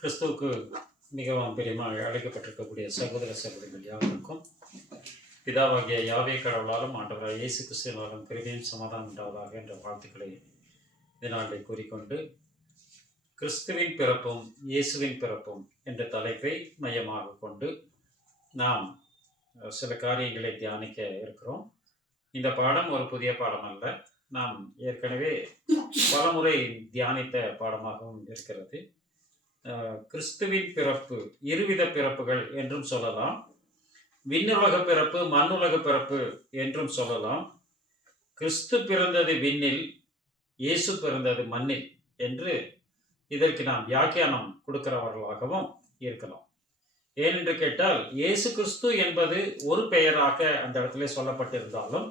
கிறிஸ்துவுக்கு மிகவும் பிரியமாக அழைக்கப்பட்டிருக்கக்கூடிய சகோதர சகோதரிகள் யாருக்கும் பிதாவாகிய யாவே கடவுளாலும் ஆண்டவராக இயேசு கிறிஸ்துவினாலும் கிருபையும் சமாதானம் உண்டாவதாக என்ற வாழ்த்துக்களை இதனாலே கூறிக்கொண்டு, கிறிஸ்துவின் பிறப்பும் இயேசுவின் பிறப்பும் என்ற தலைப்பை மையமாக கொண்டு நாம் சில காரியங்களை தியானிக்க இருக்கிறோம். இந்த பாடம் ஒரு புதிய பாடம் அல்ல, நாம் ஏற்கனவே பலமுறை தியானித்த பாடமாகவும் இருக்கிறது. கிறிஸ்துவின் பிறப்பு இருவித பிறப்புகள் என்றும் சொல்லலாம், விண்ணுலக பிறப்பு மண்ணுலக பிறப்பு என்றும் சொல்லலாம். கிறிஸ்து பிறந்தது விண்ணில், இயேசு பிறந்தது மண்ணில் என்று இதற்கு நாம் வியாக்கியானம் கொடுக்கிறவர்களாகவும் இருக்கலாம். ஏனென்று கேட்டால், இயேசு கிறிஸ்து என்பது ஒரு பெயராக அந்த இடத்துல சொல்லப்பட்டிருந்தாலும்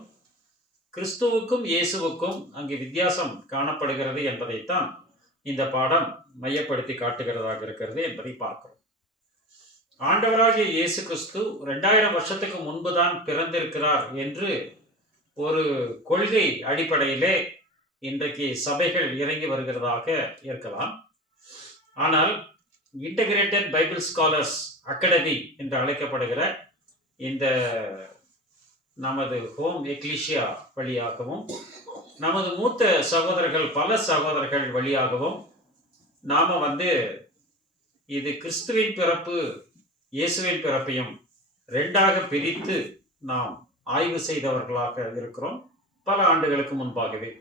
கிறிஸ்துவுக்கும் இயேசுவுக்கும் அங்கு வித்தியாசம் காணப்படுகிறது என்பதைத்தான் இந்த பாடம் மையப்படுத்தி காட்டுகிறதாக இருக்கிறது என்பதை பார்க்கிறோம். ஆண்டவராகிய இயேசு கிறிஸ்து 2000 வருஷத்துக்கு முன்புதான் பிறந்திருக்கிறார் என்று ஒரு கொள்கை அடிப்படையிலே இன்றைக்கு சபைகள் இறங்கி வருகிறதாக இருக்கலாம். ஆனால் இன்டகிரேட்டட் பைபிள் ஸ்காலர்ஸ் அகாடமி என்று அழைக்கப்படுகிற இந்த நமது ஹோம் எக்லீசியா வழியாகவும் நமது மூத்த சகோதரர்கள் பல சகோதரர்கள் வழியாகவும் நாம இது கிறிஸ்துவின் பிறப்பு இயேசுவின் பிறப்பையும் ரெண்டாக பிரித்து நாம் ஆய்வு செய்தவர்களாக இருக்கிறோம் பல ஆண்டுகளுக்கு முன்பாகவே.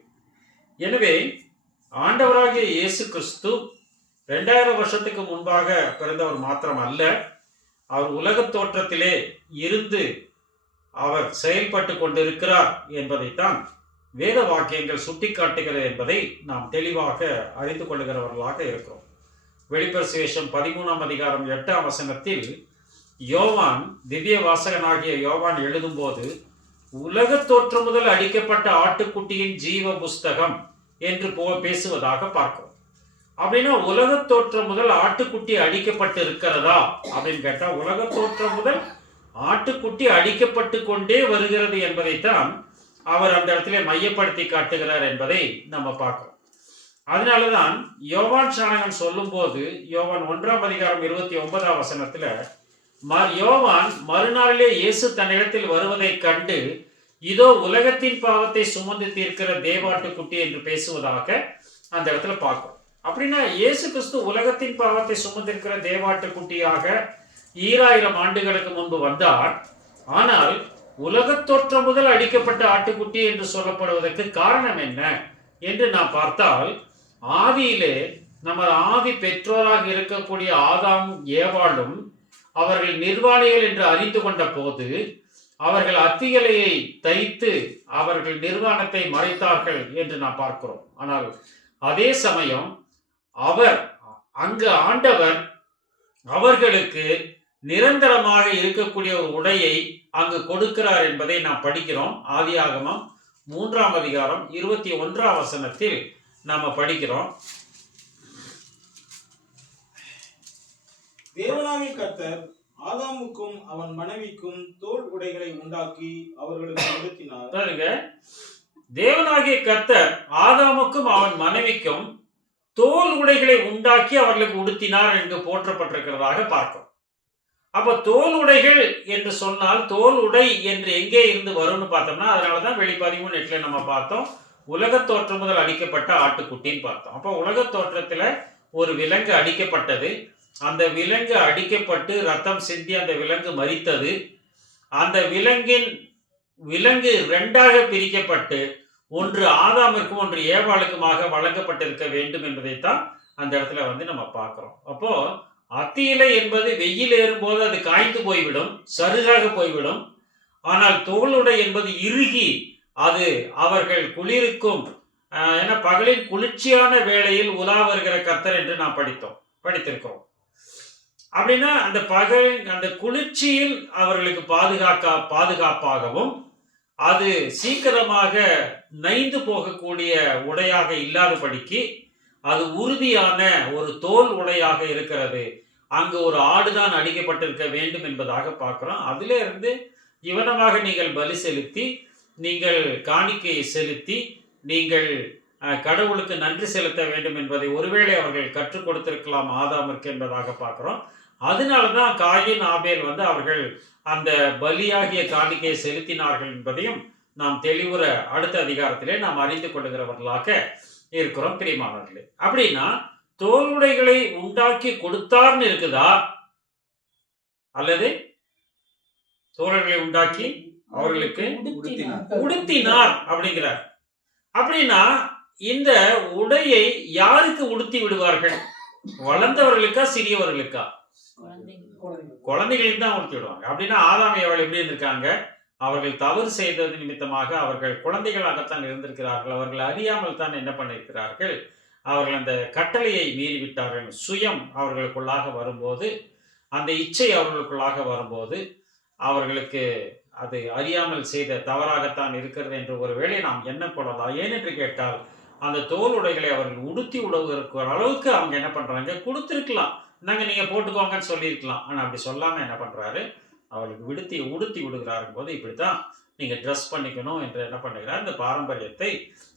எனவே ஆண்டவராகிய இயேசு கிறிஸ்து 2000 வருஷத்துக்கு முன்பாக பிறந்தவர் மாத்திரம் அல்ல, அவர் உலக தோற்றத்திலே இருந்து அவர் செயல்பட்டு கொண்டிருக்கிறார் என்பதைத்தான் வேத வாக்கியங்கள் சுட்டிக்காட்டுகிறது என்பதை நாம் தெளிவாக அறிந்து கொள்ளுகிறவர்களாக இருக்கிறோம். வெளிப்படுத்தின சுவிசேஷம் 13ஆம் அதிகாரம் 8ஆம் வசனத்தில் யோவான், திவ்ய வாசகனாகிய யோவான் எழுதும்போது, உலக தோற்றம் முதல் அடிக்கப்பட்ட ஆட்டுக்குட்டியின் ஜீவ புஸ்தகம் என்று பேசுவதாக பார்க்கிறோம். அப்படின்னா உலக தோற்றம் முதல் ஆட்டுக்குட்டி அடிக்கப்பட்டு இருக்கிறதா அப்படின்னு கேட்டா, உலக தோற்றம் முதல் ஆட்டுக்குட்டி அடிக்கப்பட்டு கொண்டே வருகிறது என்பதைத்தான் அவர் அந்த இடத்துல மையப்படுத்தி காட்டுகிறார் என்பதை நம்ம பார்க்கிறோம். அதனாலதான் யோவான் ஸ்நானகன் சொல்லும் போது யோவான் 1ஆம் அதிகாரம் 29ஆம் வசனத்துல யோவான் மறுநாளிலே இயேசு தன்னிடத்தில் வருவதை கண்டு, இதோ உலகத்தின் பாவத்தை சுமந்து தீர்க்கிற தேவாட்டுக்குட்டி என்று பேசுவதாக அந்த இடத்துல பார்க்கிறோம். அப்படின்னா இயேசு கிறிஸ்து உலகத்தின் பாவத்தை சுமந்திருக்கிற தேவாட்டுக்குட்டியாக 2000 ஆண்டுகளுக்கு முன்பு வந்தார். ஆனால் உலக தோற்றம் முதல் அடிக்கப்பட்ட ஆட்டுக்குட்டி என்று சொல்லப்படுவதற்கு காரணம் என்ன என்று நாம் பார்த்தால், ஆதியிலே நம்ம ஆதி பெற்றோராக இருக்கக்கூடிய ஆதாம் ஏவாளும் அவர்கள் நிர்வாணிகள் என்று அறிந்து கொண்ட போது அவர்கள் அத்திகலையை தைத்து அவர்கள் நிர்வாணத்தை மறைத்தார்கள் என்று நாம் பார்க்கிறோம். ஆனால் அதே சமயம் ஆண்டவர் அவர்களுக்கு நிரந்தரமாக இருக்கக்கூடிய ஒரு உடையை அங்கு கொடுக்கிறார் என்பதை நாம் படிக்கிறோம். ஆதியாகமம் 3ஆம் அதிகாரம் 21ஆம் வசனத்தில் நாம படிக்கிறோம். தேவனாகிய கர்த்தர் ஆதாமுக்கும் அவன் மனைவிக்கும் தோல் உடைகளை உண்டாக்கி அவர்களுக்கு உடுத்தினார். பாருங்க, தேவனாகிய கர்த்தர் ஆதாமுக்கும் அவன் மனைவிக்கும் தோல் உடைகளை உண்டாக்கி அவர்களுக்கு உடுத்தினார் என்று போற்றப்பட்டிருக்கிறதாக பார்க்கிறோம். அப்ப தோல் உடைகள் என்று சொன்னால் தோல் உடை என்று எங்கே இருந்து வரும்னு பார்த்தோம்னா, அதனாலதான் வெளி 13:8 நம்ம பார்த்தோம், உலக தோற்றம் முதல் அடிக்கப்பட்ட ஆட்டுக்குட்டின்னு பார்த்தோம். அப்ப உலக தோற்றத்துல ஒரு விலங்கு அடிக்கப்பட்டது, அந்த விலங்கு அடிக்கப்பட்டு ரத்தம் சிந்தி அந்த விலங்கு மரித்தது. அந்த விலங்கு ரெண்டாக பிரிக்கப்பட்டு ஒன்று ஆதாமிற்கும் ஒன்று ஏவாளுக்குமாக வழங்கப்பட்டிருக்க வேண்டும் என்பதைத்தான் அந்த இடத்துல நம்ம பார்க்கிறோம். அப்போ அத்தியிலை என்பது வெயில் ஏறும்போது அது காய்ந்து போய்விடும், சருகாக போய்விடும். ஆனால் தோளுடை என்பது இறுகி அது அவர்கள் குளிருக்கும், ஏன்னா பகலின் குளிர்ச்சியான வேளையில் உலா வருகிற கர்த்தர் என்று நாம் படித்திருக்கிறோம். அப்படின்னா அந்த குளிர்ச்சியில் அவர்களுக்கு பாதுகாப்பாகவும் அது சீக்கிரமாக நைந்து போகக்கூடிய உடையாக இல்லாதபடிக்கு அது உறுதியான ஒரு தோல் உடையாக இருக்கிறது. அங்கு ஒரு ஆடுதான் அடிக்கப்பட்டிருக்க வேண்டும் என்பதாக பார்க்கிறோம். அதிலே இருந்து இவனமாக நீங்கள் பலி செலுத்தி, நீங்கள் காணிக்கையை செலுத்தி, நீங்கள் கடவுளுக்கு நன்றி செலுத்த வேண்டும் என்பதை ஒருவேளை அவர்கள் கற்றுக் கொடுத்திருக்கலாம் ஆதாமிற்கு என்பதாக பார்க்கிறோம். அதனால தான் காயின் ஆபேல் வந்து அவர்கள் அந்த பலியாகிய காணிக்கையை செலுத்தினார்கள் என்பதையும் நாம் தெளிவுற அடுத்த அதிகாரத்திலே நாம் அறிந்து கொள்ளுகிறவர்களாக இருக்கிறோம் பிரியமானவர்களே. அப்படின்னா தோளுடைகளை உண்டாக்கி கொடுத்தார்னு இருக்குதா, அல்லது தோழர்களை உண்டாக்கி அவர்களுக்கு உடுத்தினார் அப்படிங்கிறார்? அப்படின்னா இந்த உடையை யாருக்கு உடுத்தி விடுவார்கள்? வளர்ந்தவர்களுக்கா சிறியவர்களுக்கா? குழந்தைகளுக்கு தான் உடுத்தி விடுவாங்க. அப்படின்னா ஆதாம் ஏவாள் எப்படி இருந்திருக்காங்க? அவர்கள் தவறு செய்தது நிமித்தமாக அவர்கள் குழந்தைகளாகத்தான் இருந்திருக்கிறார்கள். அவர்கள் அறியாமல் தான் என்ன பண்ணியிருக்கிறார்கள்? அவர்கள் அந்த கட்டளையை மீறிவிட்டார்கள். சுயம் அவர்களுக்குள்ளாக வரும்போது, அந்த இச்சை அவர்களுக்குள்ளாக வரும்போது அவர்களுக்கு அது அறியாமல் செய்த தவறாகத்தான் இருக்கிறது என்று ஒருவேளை நாம் எண்ணப்படலாம். ஏனென்று கேட்டால் அந்த தோல் உடைகளை அவர்கள் உடுத்தி உடுவதற்கு அளவுக்கு அவங்க என்ன பண்றாங்க, கொடுத்துருக்கலாம். நாங்கள் நீங்க போட்டுக்கோங்கன்னு சொல்லியிருக்கலாம். ஆனால் அப்படி சொல்லாம என்ன பண்றாரு, அவர்களுக்கு உடுத்தி விடுகிறார்கள் போது இப்படித்தான் நீங்க ட்ரெஸ் பண்ணிக்கணும் என்று என்ன பண்ணுகிறார், இந்த பாரம்பரியத்தை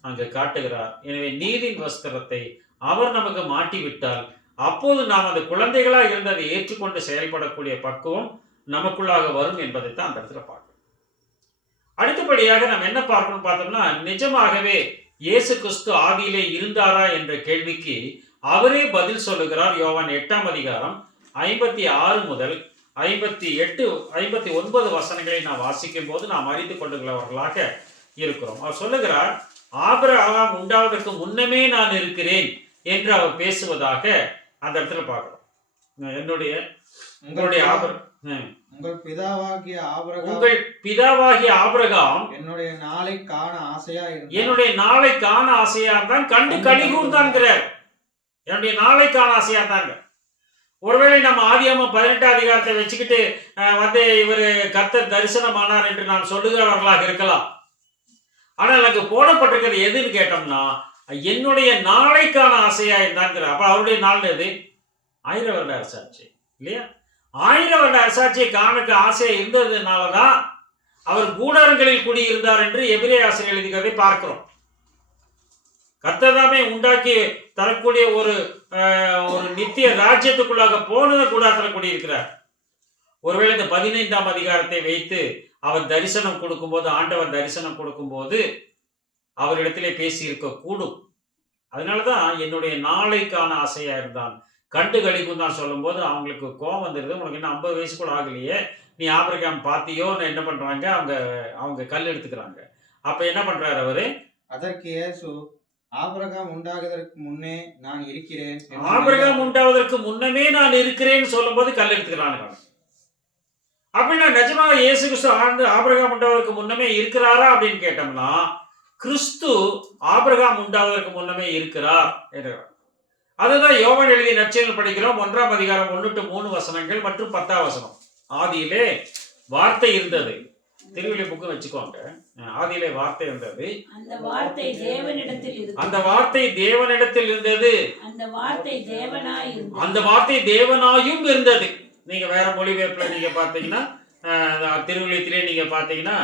அங்கு காட்டுகிறார். எனவே நீரின் வஸ்திரத்தை அவர் நமக்கு மாட்டி விட்டால் அப்போது நாம் அந்த குழந்தைகளா இருந்து அதை ஏற்றுக்கொண்டு செயல்படக்கூடிய பக்குவம் நமக்குள்ளாக வரும் என்பதைத்தான் அந்த இடத்துல பார்க்கணும். அடுத்தபடியாக நாம் என்ன பார்க்கணும் பார்த்தோம்னா, நிஜமாகவே இயேசு கிறிஸ்து ஆதியிலே இருந்தாரா என்ற கேள்விக்கு அவரே பதில் சொல்லுகிறார். யோவான் 8ஆம் அதிகாரம் 56 முதல் 59 வசனங்களை நாம் வாசிக்கும் போது நாம் அறிந்து கொண்டுள்ளவர்களாக இருக்கிறோம். அவர் சொல்லுகிறார், ஆபிரகாம் உண்டாவதற்கு முன்னமே நான் இருக்கிறேன் என்று அவர் பேசுவதாக அந்த இடத்துல பார்க்கிறோம். உங்கள் பிதாவாகிய ஆபிரகாம் என்னுடைய நாளை காண ஆசையா இருந்தான், கண்டு கலிகூர்ந்தான்கிறார். என்னுடைய நாளை காண ஆசையா இருந்தாங்க. ஒருவேளை நம்ம ஆதியாகமம் 18 அதிகாரத்தை வச்சுக்கிட்டு வந்து இவர் கர்த்தர் தரிசனமானார் என்று நாம் சொல்லுகிறவர்களாக இருக்கலாம். ஆனால் அங்கு போடப்பட்டிருக்கிறது எதுன்னு கேட்டோம்னா, என்னுடைய நாளைக்கான ஆசையா இருந்தாங்கிற. அப்ப அவருடைய நாள் எது? 1000 வருட அரசாட்சி இல்லையா? 1000 வருட அரசாட்சியை காணக்கு ஆசையா இருந்ததுனாலதான் அவர் கூடாரங்களில் குடியிருந்தார் என்று எபிரேய ஆசிரியர் எழுதுகிறதை பார்க்கிறோம். கர்த்தர் தாமே உண்டாக்கி தரக்கூடிய ஒரு நித்திய ராஜ்யத்துக்குள்ளாக போனது கூடாரத்தில் குடியிருக்கிறார். ஒருவேளை இந்த 15ஆம் அதிகாரத்தை வைத்து அவர் தரிசனம் கொடுக்கும்போது, ஆண்டவர் தரிசனம் கொடுக்கும்போது அவரிடத்திலே பேசி இருக்க கூடும். அதனாலதான் என்னுடைய நாளைக்கான ஆசையா இருந்தான், கண்டு கழிக்கும் தான் சொல்லும் போது அவங்களுக்கு கோபம் வந்துடுது. உனக்கு என்ன 50 வயசு கூட ஆகலையே, நீ ஆபிரகாம் பார்த்தியோன்னு என்ன பண்றாங்க, அவங்க கல் எடுத்துக்கிறாங்க. அப்ப என்ன பண்றாரு அவரு? அதற்கு இயேசு, ஆபிரகாம் உண்டாவதற்கு முன்னே நான் இருக்கிறேன், ஆபிரகாம் உண்டாவதற்கு முன்னமே நான் இருக்கிறேன்னு சொல்லும் போது கல் எடுத்துக்கிறாங்க. அப்படின்னா நிஜமாக இயேசு கிறிஸ்து ஆபிரகாம் உண்டாவதற்கு முன்னமே இருக்கிறாரா அப்படின்னு கேட்டோம்னா, கிறிஸ்து ஆபிரகாம் உண்டாவதற்கு முன்னமே இருக்கிறார் என்கிறார். அதுதான் யோவான் எழுதிய நற்செய்தியில் படிக்கிறோம். 1ஆம் அதிகாரம் 1-3 வசனங்கள் மற்றும் 10ஆம் வசனம். ஆதியிலே வார்த்தை இருந்தது. திருவிழி புக்கு வச்சுக்கோங்க. ஆதியிலே வார்த்தை இருந்தது, அந்த வார்த்தை தேவனிடத்தில் இருந்தது, அந்த வார்த்தை தேவனிடத்தில் இருந்தது, அந்த வார்த்தை தேவனாயும் இருந்தது. நீங்க வேற மொழிபெயர்ப்புல நீங்க பாத்தீங்கன்னா, திருவிழியத்திலே நீங்க பாத்தீங்கன்னா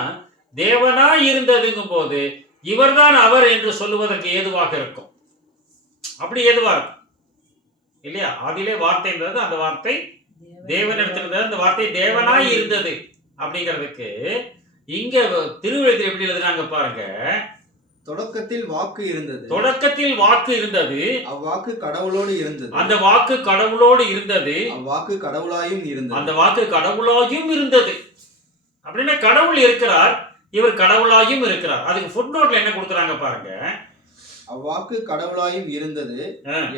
தேவனாய் இருந்ததுங்கும் போது இவர்தான் அவர் என்று சொல்லுவதற்கு ஏதுவாக இருக்கும். அப்படி ஏதுவா இருக்கும் இல்லையா? ஆதியிலே வார்த்தை இருந்தது, அந்த வார்த்தை தேவனிடத்தில் இருந்தது, அந்த வார்த்தை தேவனாய் இருந்தது அப்படிங்கிறதுக்கு இங்க திருவிழத்தில் எப்படி எழுதுறாங்க பாருங்க. தொடக்கத்தில் வாக்கு இருந்தது, தொடக்கத்தில் வாக்கு இருந்தது, அவ்வாக்கு கடவுளோடு இருந்தது, அந்த வாக்கு கடவுளோடு இருந்தது, அவ்வாக்கு கடவுளாயும் இருந்தது, அந்த வாக்கு கடவுளாயும் இருந்தது. அப்படின்னா கடவுள் இருக்கிறார், இவர் கடவுளாயும் இருக்கிறார். அதுக்கு ஃபுட்நோட்ல என்ன கொடுக்குறாங்க பாருங்க. அவ்வாக்கு கடவுளாயும் இருந்தது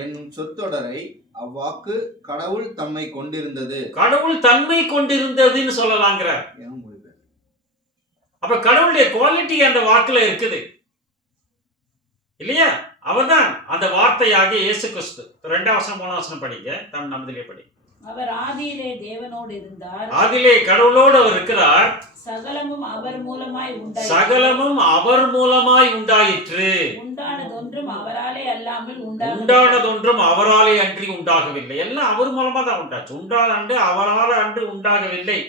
என்னும் சொற்றொடரை அவ்வாக்கு கடவுள் தம்மை கொண்டிருந்தது, கடவுள் தன்மை கொண்டிருந்ததுன்னு சொல்லலாங்கிறார். அப்ப கடவுளுடைய குவாலிட்டி அந்த வாக்குல இருக்குது இல்லையா? அவர்தான் அந்த வார்த்தையாகிய இயேசு கிறிஸ்து. 2ஆம் வசனம் 3ஆம் வசனம் படிங்க, தம் நம்மதிலே படி. அவர் ஆதியிலே தேவனோடு இருந்தார், ஆதியிலே கடவுளோடு அவர் இருக்கிறார், சகலமும் அவர் மூலமாய் உண்டாயிற்று, சகலமும் அவர் மூலமாய் உண்டாயிற்று, உண்டானதொன்றும் அவராலே அல்லாமல் உண்டானதொன்றும் அவராலே அன்றி உண்டாகவில்லை. எல்லாம் அவர் மூலமா தான் உண்டாச்சு. உண்டானது அவரால் அன்று உண்டாகவில்லை.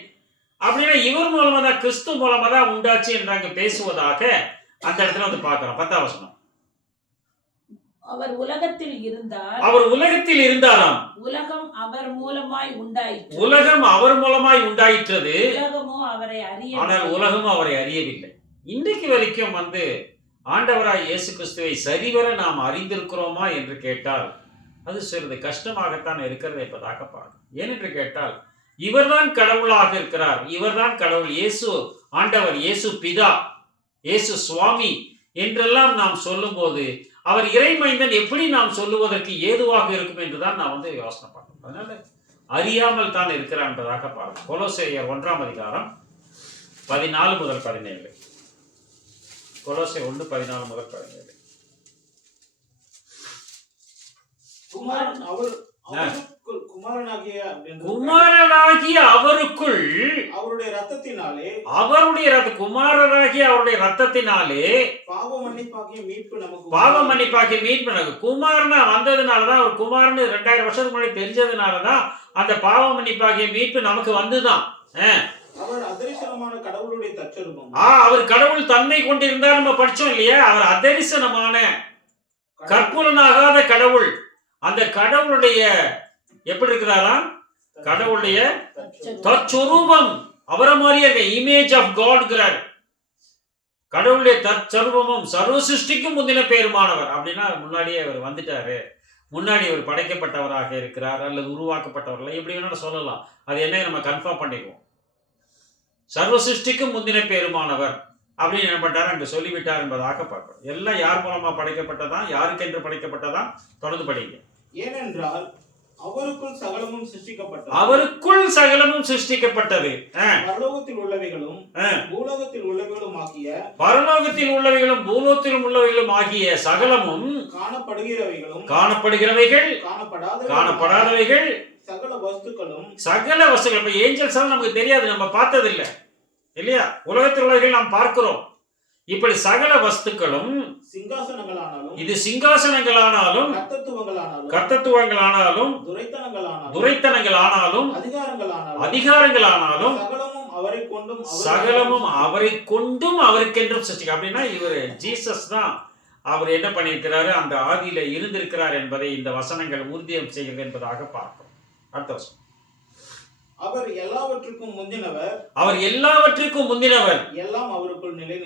அப்படின்னா இவர் மூலமா தான், கிறிஸ்து மூலமா தான் உண்டாச்சு என்று அங்கு பேசுவதாக அந்த இடத்துல வந்து பார்க்கிறோம். 10ஆம் வசனம். அவர் உலகத்தில் இருந்தார், அவர் உலகத்தில் இருந்தாராம். உலகம் அவர் மூலமாய் உண்டாயிற்று, உலகம் அவர் மூலமாய் உண்டாயிற்றது. உலகமோ அவரை ஆனால் அறியவில்லை. உலகமும் அவரை அறியவில்லை. இன்றைக்கு வரைக்கும் ஆண்டவராய் இயேசு கிறிஸ்துவை சரிவர நாம் அறிந்திருக்கிறோமா என்று கேட்டால் அது சிறிது கஷ்டமாகத்தான் இருக்கிறது என்பதாக பார்க்கும். ஏனென்று கேட்டால் இவர்தான் கடவுளாக இருக்கிறார், இவர்தான் கடவுள், இயேசு ஆண்டவர், இயேசு பிதா, இயேசு சுவாமி என்றெல்லாம் நாம் சொல்லும் போது அவர் இறைமைந்தன் எப்படி நாம் சொல்லுவதற்கு ஏதுவாக இருக்கும் என்றுதான் நான் யோசனை பார்க்கணும். அதனால அறியாமல் தான் இருக்கிறார் என்பதாக பார்க்கணும். கொலோசையர் 1 அதிகாரம் 14 முதல் 17. கொலோசையர் 1:14 முதல் 17. குமாரனாகிய அவருக்குள் அவருடைய ரத்தத்தினாலே குமாரனாகிய அவருடைய ரத்தத்தினாலே பாவ மன்னிப்பாகிய மீட்பு நமக்கு குமாரனா வந்ததுனாலதான், அவர் குமாரன் 2000 வருஷத்துக்கு முன்னாடி தெரிஞ்சதுனாலதான் அந்த பாவ மன்னிப்பாகிய மீட்பு நமக்கு வந்துதான். அவர் அதரிசனமான கடவுளுடைய தற்சரூபம். அவர் கடவுள் தன்மை கொண்டிருந்தார், நம்ம படிச்சோம் இல்லையா? அவர் அதரிசனமான கற்புலனாகாத கடவுள். அந்த கடவுளுடைய எப்படி இருக்கிறாராம்? கடவுளுடைய தற்சரூபம் அவரை மாதிரியே இருக்க, இமேஜ் ஆஃப் காட்ங்கிறார். கடவுளுடைய தற்சரூபமும் சர்வ சிருஷ்டிக்கும் முந்தின பேருமானவர். அப்படின்னா முன்னாடியே அவர் வந்துட்டாரு, முன்னாடி அவர் படைக்கப்பட்டவராக இருக்கிறார் அல்லது உருவாக்கப்பட்டவர்கள், எப்படி வேணாலும் சொல்லலாம். அது என்ன நம்ம கன்ஃபார்ம் பண்ணிக்குவோம். சர்வ சிருஷ்டிக்கும் முந்தின பேருமானவர் அப்படின்னு என்ன பண்றாரு அங்க சொல்லிவிட்டார் என்பதாக பார்க்கிறோம். எல்லாம் யார் மூலமா படைக்கப்பட்டதா, யாருக்கென்று படைக்கப்பட்டதா? தொடர்ந்து படிங்க. ஏனென்றால் அவருக்குள் சகலமும் சிருஷ்டிக்கப்பட்டது. அவருக்குள் சகலமும் சிருஷ்டிக்கப்பட்டது. பரலோகத்தில் உள்ளவைகளும் பூலோகத்தில் உள்ளவைகளும் ஆகிய, பரலோகத்தில் உள்ளவைகளும் பூலோகத்திலும் உள்ளவைகளும் ஆகிய சகலமும், காணப்படுகிறவைகள் காணப்படாதவைகள் சகல வஸ்துக்களும். இப்ப ஏஞ்சல்ஸ் நமக்கு தெரியாது, நம்ம பார்த்தது இல்லை இல்லையா? உலகத்தில் உள்ளவைகள் நாம் பார்க்கிறோம். இப்படி சகல வஸ்துக்களும், சிங்காசனங்களானாலும், இது சிங்காசனங்களானாலும், கர்த்தத்துவங்களானாலும், துரைத்தனங்களானாலும், அதிகாரங்களானாலும் சகலமும் அவரை கொண்டும் அவருக்கென்றும் சிருஷ்டிக்க. அப்படின்னா இவர் ஜீசஸ் தான் அவர் என்ன பண்ணியிருக்கிறாரு, அந்த ஆதியில இருந்திருக்கிறார் என்பதை இந்த வசனங்கள் உறுதியம் செய்கிறது என்பதாக பார்க்கிறோம். அடுத்த வசனம். அவர் எல்லாவற்றுக்கும் முந்தினவர், எல்லாம் அவருக்குள் நிலை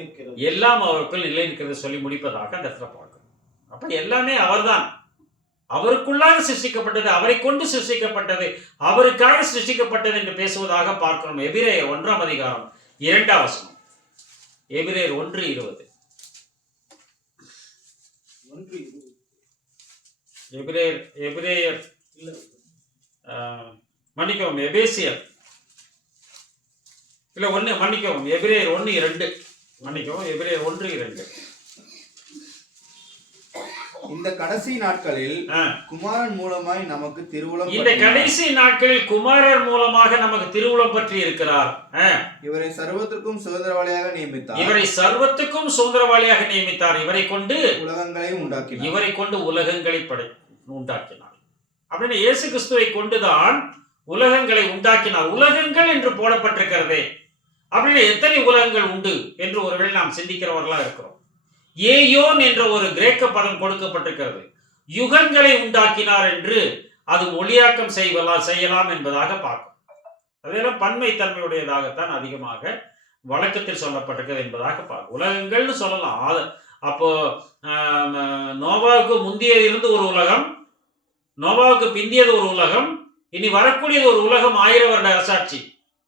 நிற்கிறது சொல்லி முடிப்பதாக அந்த இடத்துல பார்க்கிறோம். அப்ப எல்லாமே அவர்தான், அவருக்குள்ளாக சிருஷ்டிக்கப்பட்டது, அவரை கொண்டு சிருஷ்டிக்கப்பட்டது, அவருக்காக சிருஷ்டிக்கப்பட்டது என்று பேசுவதாக பார்க்கிறோம். எபிரேயர் 1 அதிகாரம் 2 வசனம். எபிரேயர் 1:20. எபிரேயர் மன்னிக்கவும், எபேசியர் இல்ல 1, மன்னிக்கவும், எபிரேயர் 1:2. மன்னிக்கவும், எபிரேயர் 1:2. இந்த கடைசி நாட்களில் குமாரன் மூலமாய் நமக்கு திருவுளம், இந்த கடைசி நாட்களில் குமாரர் மூலமாக நமக்கு திருவுளம் பற்றி இருக்கிறார். இவரை சர்வத்திற்கும் சுதந்திரவாளியாக நியமித்தார். இவரை கொண்டு உலகங்களை உண்டாக்கினார். அப்படின்னு இயேசு கிறிஸ்துவை கொண்டுதான் உலகங்களை உண்டாக்கினார். உலகங்கள் என்று போடப்பட்டிருக்கிறதே, அப்படின்னு எத்தனை உலகங்கள் உண்டு என்று ஒருவேளை நாம் சிந்திக்கிறவர்களா இருக்கிறோம். ஏயோன் என்ற ஒரு கிரேக்க பதம் கொடுக்கப்பட்டிருக்கிறது. யுகங்களை உண்டாக்கினார் என்று அது மொழியாக்கம் செய்யலாம் என்பதாக பார்க்கும். அதெல்லாம் பன்மை தன்மையுடையதாகத்தான் அதிகமாக வழக்கத்தில் சொல்லப்பட்டிருக்கிறது என்பதாக பார்க்கும். உலகங்கள்னு சொல்லலாம். அப்போ நோவாவுக்கு முந்தைய இருந்து ஒரு உலகம், நோவாவுக்கு பிந்தியது ஒரு உலகம், இனி வரக்கூடியது ஒரு உலகம், 1000 வருட அரசாட்சி.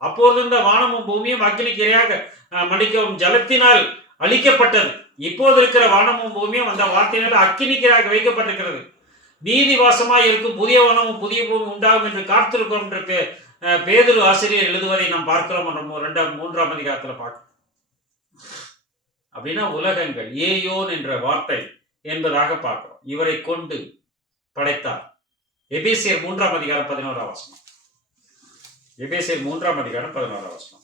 அப்போது இருந்த வானமும் பூமியும் அக்கினிக்கு இரையாக மடிக்கவும் ஜலத்தினால் அழிக்கப்பட்டது. இப்போது இருக்கிற வானமும் பூமியும் அந்த வார்த்தையினால் அக்கினிக்கு இரையாக வைக்கப்பட்டிருக்கிறது. நீதி வாசமாய் இருக்கும் புதிய வானமும் புதிய பூமி உண்டாகும் என்று காத்திருக்கிறோம் என்று பேதுரு ஆசிரியர் எழுதுவதை நாம் பார்க்கிறோம். 3 அதிகாரத்தில் பார்க்கிறோம். அப்படின்னா உலகங்கள், ஏயோன் என்ற வார்த்தை என்பதாக பார்க்கிறோம். இவரை கொண்டு படைத்தார். எபேசியர் 3 அதிகாரம் 11 வசனம். எபேசியர் 3 அதிகாரம் 11 வசனம்.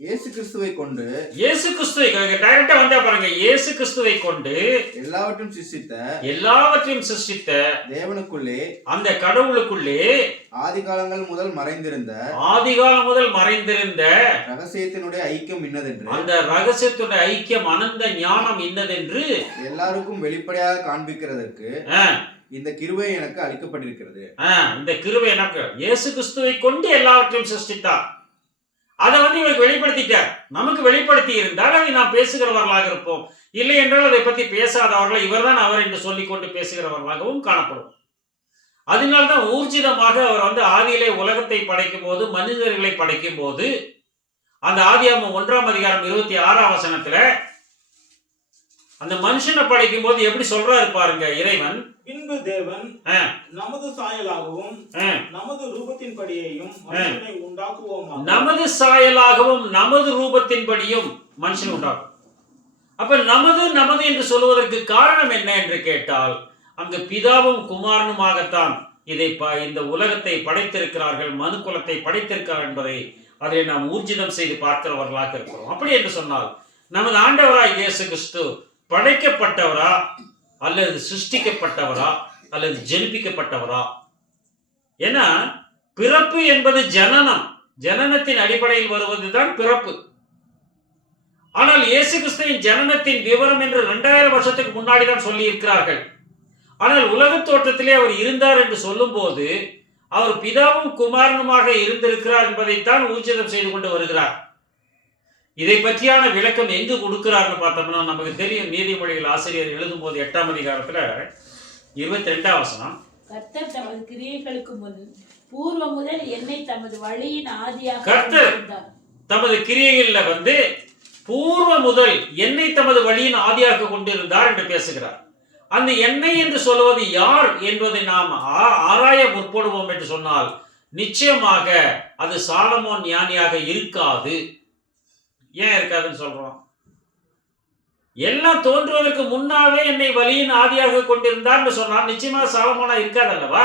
இயேசு கிறிஸ்துவை கொண்டு இயேசு கிறிஸ்துவை டைரக்டா வந்தா பாருங்க, இயேசு கிறிஸ்துவை கொண்டு எல்லாவற்றையும் சிருஷ்டித்த தேவனுக்குள்ளே, அந்த கடவுளுக்குள்ளே ஆதிகாலம் முதல் மறைந்திருந்த ரகசியத்தினுடைய ஐக்கியம் இன்னதென்று, அந்த ரகசியத்துடைய ஐக்கியம் அனந்த ஞானம் இன்னதென்று எல்லாருக்கும் வெளிப்படையாக காண்பிக்கிறதற்கு இந்த கிருபை எனக்கு அளிக்கப்பட்டிருக்கிறது. இந்த கிருபை எனக்கு இயேசு கிறிஸ்துவை கொண்டு எல்லாவற்றையும் சிருஷ்டித்தார். அதை இவருக்கு வெளிப்படுத்திட்டார். நமக்கு வெளிப்படுத்தி இருந்தால் அதை நாம் பேசுகிறவர்களாக இருப்போம். இல்லை என்றால் அதை பற்றி பேசாதவர்கள் இவர்தான் அவர் என்று சொல்லிக்கொண்டு பேசுகிறவர்களாகவும் காணப்படும். அதனால்தான் ஊர்ஜிதமாக அவர் ஆதியிலே உலகத்தை படைக்கும் போது, மனிதர்களை படைக்கும் போது, அந்த ஆதியாகமம் 1:26 அந்த மனுஷனை படைக்கும் போது எப்படி சொல்றாரு பாருங்க இறைவன், பின்பு தேவன் நமது சாயலாகவும் நமது ரூபத்தின்படியையும் மனுஷனை உண்டாக்குவோம். நமது சாயலாகவும் நமது ரூபத்தின்படியும் மனுஷனை உண்டாக்கும். அப்ப நமது என்று சொல்வதற்கு காரணம் என்ன என்று கேட்டால், அங்கு பிதாவும் குமாரனுமாகத்தான் இந்த உலகத்தை படைத்திருக்கிறார்கள், மனு குலத்தை படைத்திருக்கிறார் என்பதை அதை நாம் ஊர்ஜிதம் செய்து பார்க்கிறவர்களாக இருக்கிறோம். அப்படி என்று சொன்னால் நமது ஆண்டவராய் இயேசு கிறிஸ்து படைக்கப்பட்டவரா அல்லது சிருஷ்டிக்கப்பட்டவரா அல்லது ஜெனிப்பிக்கப்பட்டவரா? ஏன்னா பிறப்பு என்பது ஜனனத்தின் அடிப்படையில் வருவதுதான் பிறப்பு. ஆனால் இயேசு கிறிஸ்துவின் ஜனனத்தின் விவரம் என்று 2000 வருஷத்துக்கு முன்னாடி தான் சொல்லி இருக்கிறார்கள். ஆனால் உலக தோற்றத்திலே அவர் இருந்தார் என்று சொல்லும் போது அவர் பிதாவும் குமாரனுமாக இருந்திருக்கிறார் என்பதைத்தான் ஊர்ஜிதம் செய்து கொண்டு வருகிறார். இதை பற்றியான விளக்கம் எங்கு கொடுக்கிறார்னு பார்த்தோம்னா நமக்கு தெரியும். நீதிமொழிகள் ஆசிரியர் எழுதும் போது 8ஆம் அதிகாரத்துல 22ஆம் வசனம், கர்த்தர் தமது கிரியைகளுக்கு முன் பூர்வ முதல் என்னை தமது வழியின் ஆதியாக கர்த்தர் தமது கிரியைகள்ல பூர்வ முதல் என்னை தமது வழியின் ஆதியாக கொண்டிருந்தார் என்று பேசுகிறார். அந்த என்னை என்று சொல்வது யார் என்பதை நாம் ஆராய முற்படுவோம் என்று சொன்னால் நிச்சயமாக அது சாலமோன் ஞானியாக இருக்காது. ஏன் இருக்காதுன்னு சொல்றோம்? எல்லாம் தோன்றுவதற்கு முன்னாவே என்னை வழியின் ஆதியாக கொண்டிருந்தார் சொன்னால் நிச்சயமாக சாலமோனா இருக்காது அல்லவா?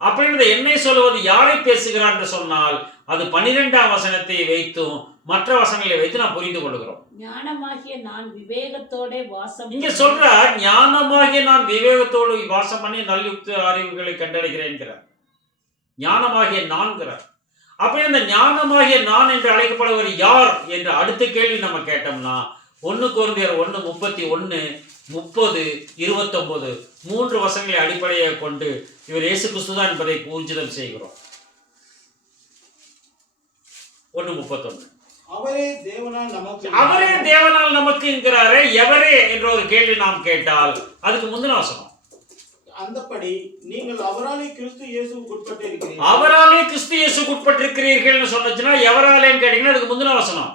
அப்படி என்னை சொல்லுவது யாரை பேசுகிறார் என்று சொன்னால் அது 12ஆம் வசனத்தை வைத்தும் மற்ற வசனங்களை வைத்து நாம் புரிந்து கொள்கிறோம். ஞானமாகிய நான் விவேகத்தோட வாசம், இங்க சொல்ற ஞானமாகிய நான் விவேகத்தோடு வாசம் பண்ணி நல்லுக்த அறிவுகளை கண்டடைகிறேன். ஞானமாகிய நான்கிறார். அப்படி அந்த ஞானமாகிய நான் என்று அழைக்கப்படுவர் யார் என்ற அடுத்த கேள்வி நம்ம கேட்டோம்னா 1 கொரிந்தியர் 1:31, 30, 29 3 வசனங்களை அடிப்படையாக கொண்டு இவர் இயேசு கிறிஸ்து தான் என்பதை ஊர்ஜிதம் செய்கிறோம். 1:31 அவரே தேவனால் நமக்கு என்கிறாரே, எவரே என்ற ஒரு கேள்வி நாம் கேட்டால் அதுக்கு முந்தின வசனம், அந்தபடி நீங்கள் அவராலே கிறிஸ்து இயேசுவுக்கு உட்பட்டிருக்கிறீர்கள் சொன்னச்சுன்னா எவராலேன்னு கேட்டீங்கன்னா அதுக்கு முந்தின வசனம்,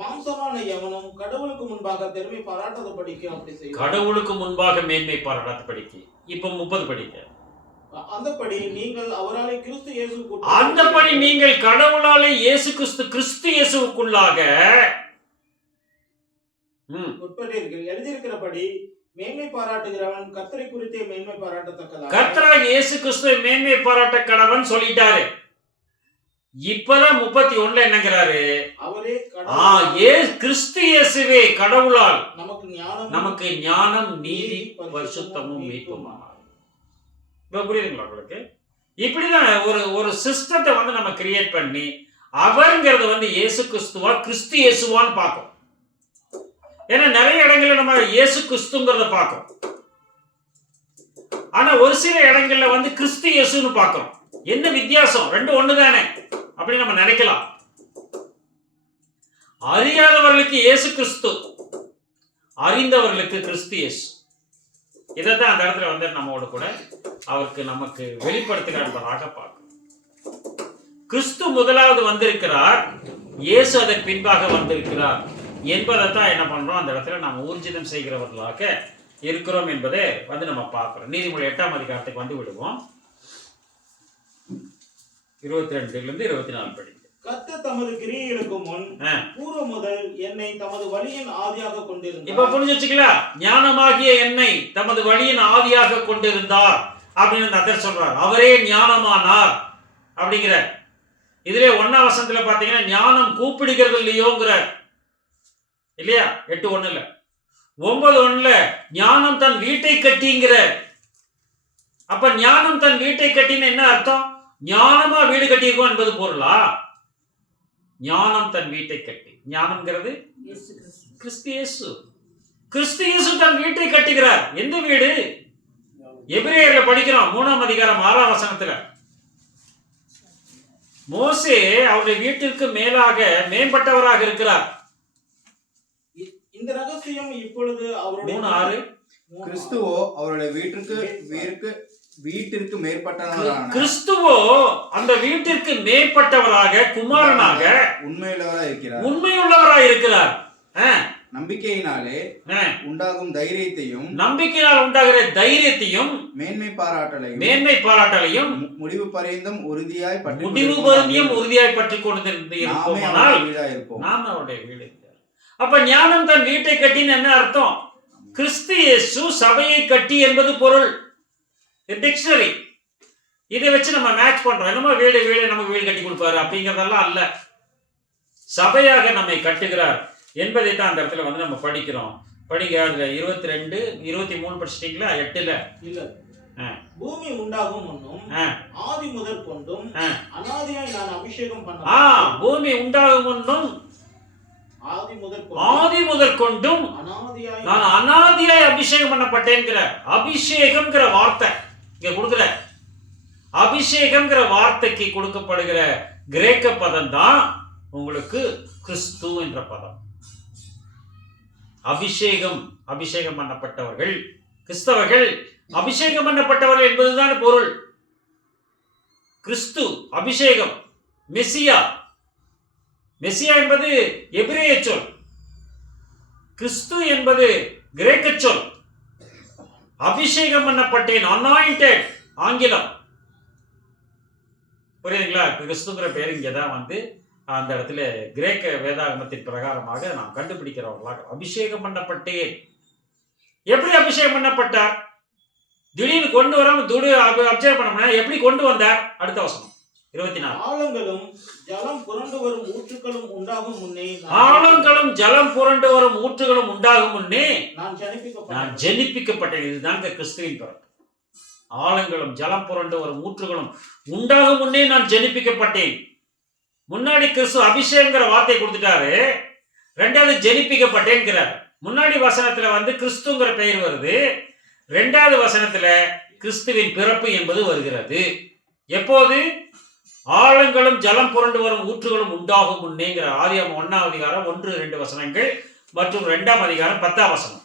மாம்சமான எவனும் கடவுளுக்கு முன்பாக பெருமை பாராட்டாதபடிக்கு அப்படி செய்யும். கடவுளுக்கு முன்பாக மேன்மை பாராட்டாதபடிக்கு. இப்ப 30 படிக்க, அந்தபடி நீங்கள் அவராலே கிறிஸ்து இயேசுவுக்கு, அந்தபடி நீங்கள் கடவுளாலே கிறிஸ்து இயேசுவுக்குள்ளாக உட்பட்டீர்கள். எழுதியிருக்கிறபடி மேன்மை பாராட்டுகிறவன் கர்த்தரை குறித்தே மேன்மை பாராட்டத்தக்கதாக, கர்த்தராகிய இயேசு கிறிஸ்துவை மேன்மை பாராட்ட கடவன் சொல்லிட்டாரு. இப்பதான் 31 என்னங்கிறாரு, அவரே கிறிஸ்து இயேசுவே கடவுளால் நமக்கு ஞானம் நீதி பரிசுத்தமும் மீட்புமானார். புரியுதுங்களா உங்களுக்கு? இப்படிதான் ஒரு சிஸ்டத்தை நம்ம கிரியேட் பண்ணி அவருங்கிறது இயேசு கிறிஸ்துவா கிறிஸ்து இயேசுவான்னு பார்க்கும். ஏன்னா நிறைய இடங்கள்ல நம்ம இயேசு கிறிஸ்துங்கிறத பார்க்கிறோம். ஆனா ஒரு சில இடங்கள்ல கிறிஸ்து இயேசுன்னு பார்க்கிறோம். என்ன வித்தியாசம்? ரெண்டும் ஒண்ணுதானே அப்படி நம்ம நினைக்கலாம். அறியாதவர்களுக்கு இயேசு கிறிஸ்து, அறிந்தவர்களுக்கு கிறிஸ்து இயேசு. இதைத்தான் அந்த இடத்துல நம்மோட கூட அவருக்கு நமக்கு வெளிப்படுத்துகிறார் என்பதாக பார்க்கணும். கிறிஸ்து முதலாவது வந்திருக்கிறார், இயேசு அதன் பின்பாக வந்திருக்கிறார் என்பதைத்தான் என்ன பண்றோம், அந்த இடத்துல நாம் ஊர்ஜிதம் செய்கிறவர்களாக இருக்கிறோம் என்பதை நம்ம பார்க்கிறோம். நீதிமொழி 8ஆம் அதிகாரத்துக்கு விடுவோம். 22 24 படி. கர்த்தர் தமது கிரியைகளுக்கு முன் பூர்வ முதல் என்னை தமது வழியின் ஆதியாக கொண்டிருந்தார். இப்ப புரிஞ்சு வச்சுக்கலாம். ஞானமாகிய என்னை தமது வழியின் ஆதியாக கொண்டிருந்தார் அப்படின்னு அந்த அர்த்தம் சொல்றார். அவரே ஞானமானார் அப்படிங்கிற. இதுல 1ஆம் வசனத்துல பாத்தீங்கன்னா ஞானம் கூப்பிடுகிறது இல்லையோங்கிற இல்லையா? 8:1 9:1 ஞானம் தன் வீட்டை கட்டிங்கிற. அப்ப ஞானம் தன் வீட்டை கட்டின்னு என்ன அர்த்தம்? ஞானமா வீடு கட்டியிருக்கோம் என்பது பொருளா? ஞானம் தன் வீட்டை கட்டி. ஞானம்ங்கிறது கிறிஸ்து இயேசு. கிறிஸ்து இயேசு தன் வீட்டை கட்டுகிறார். எந்த வீடு? எபிரேயர்ல படிக்கிறோம் 3ஆம் அதிகாரம் 6ஆம் வசனத்துல. மோசே அவருடைய வீட்டிற்கு மேலாக மேம்பட்டவராக இருக்கிறார். இந்த ரகசியம் இப்பொழுது அவருடைய 3:6 கிறிஸ்துவோ அவருடைய வீட்டிற்கு மேற்பட்டவரான கிறிஸ்துவோ அந்த வீட்டிற்கு மேற்பட்டவராக குமாரனாக உண்மையுள்ளவராய் இருக்கிறார். நம்பிக்கையினாலே உண்டாகும் தைரியத்தையும் நம்பிக்கையால் உண்டாகிற தைரியத்தையும் மேன்மை பாராட்டலையும் முடிவு பரியந்தம் உறுதியாய் பற்றி கொண்டு இருப்போமானால் நாம் அவருடைய வீடு. அப்ப ஞானம் தன் வீட்டை கட்டின்னு என்ன அர்த்தம்? கிறிஸ்து இயேசு சபையை கட்டி என்பது பொருள். டிக்ஷனரி. இதை வச்சு நம்ம மேட்ச் பண்றோம். என்னமோ வீடு நமக்கு வீடு கட்டி கொடுப்பாரு அப்படிங்கறதெல்லாம் அல்ல. சபையாக நம்மை கட்டுகிறார் என்பதை தான் அந்த இடத்துல வந்து நம்ம படிக்கிறோம். படிக்க அதுல 22 23 படிச்சிட்டீங்களா? 8ல இல்ல. பூமி உண்டாகும் முன்னும் ஆதி முதற் கொண்டும் அனாதியாய் நான் அபிஷேகம் பண்ண. பூமி உண்டாகும் முன்னும் ஆதி முதற் கொண்டும் நான் அனாதியாய் அபிஷேகம் பண்ணப்பட்டேங்கிற. அபிஷேகம்ங்கிற வார்த்தை இங்க கொடுக்கல. அபிஷேகம்ங்கிற வார்த்தைக்கு கொடுக்கப்படுகிற கிரேக்க பதம் தான் உங்களுக்கு கிறிஸ்து என்ற பதம். அபிஷேகம் பண்ணப்பட்டவர்கள் கிறிஸ்தவர்கள், அபிஷேகம் பண்ணப்பட்டவர்கள் என்பதுதான் பொருள். கிறிஸ்து அபிஷேகம். மெசியா என்பது எபிரேய சொல். கிறிஸ்து என்பது கிரேக்க சொல். அபிஷேகம் பண்ணப்பட்டேன், அனாயிண்டட் ஆங்கிலம். புரியுதுங்களா? கிறிஸ்துங்கிற பேர் இங்கதான் வந்து அந்த இடத்துல கிரேக்க வேதாகமத்தின் பிரகாரமாக நாம் கண்டுபிடிக்கிறவர்களாக அபிஷேகம் பண்ணப்பட்டேன். எப்படி அபிஷேகம் பண்ணப்பட்டார்? திடீர்னு கொண்டு வராம அபிஷேகம் பண்ண எப்படி கொண்டு வந்தார்? அடுத்த வசனம் 24. ஆழங்களும் ஜலம் புரண்டு வரும் ஊற்றுகளும் உண்டாகும் முன்னே நான் ஜெனிப்பிக்கப்பட்டேன். இதுதான் கிறிஸ்துவின் பிறப்பு. ஆழங்களும் ஜலம் புரண்டு வரும் ஊற்றுகளும் உண்டாகும் முன்னே நான் ஜெனிப்பிக்கப்பட்டேன். முன்னாடி கிறிஸ்து அபிஷேகங்கிற வார்த்தை கொடுத்துட்டாரு. 2வது ஜெனிப்பிக்கப்பட்டேங்கிறார். முன்னாடி வசனத்துல வந்து கிறிஸ்துங்கிற பெயர் வருது. 2வது வசனத்துல கிறிஸ்துவின் பிறப்பு என்பது வருகிறது. எப்போது? ஆழங்களும் ஜலம் புரண்டு வரும் ஊற்றுகளும் உண்டாகும் முன்னேங்கிற. ஆதியாகமம் 1ஆம் அதிகாரம் 1-2 வசனங்கள் மற்றும் 2ஆம் அதிகாரம் 10ஆம் வசனம்.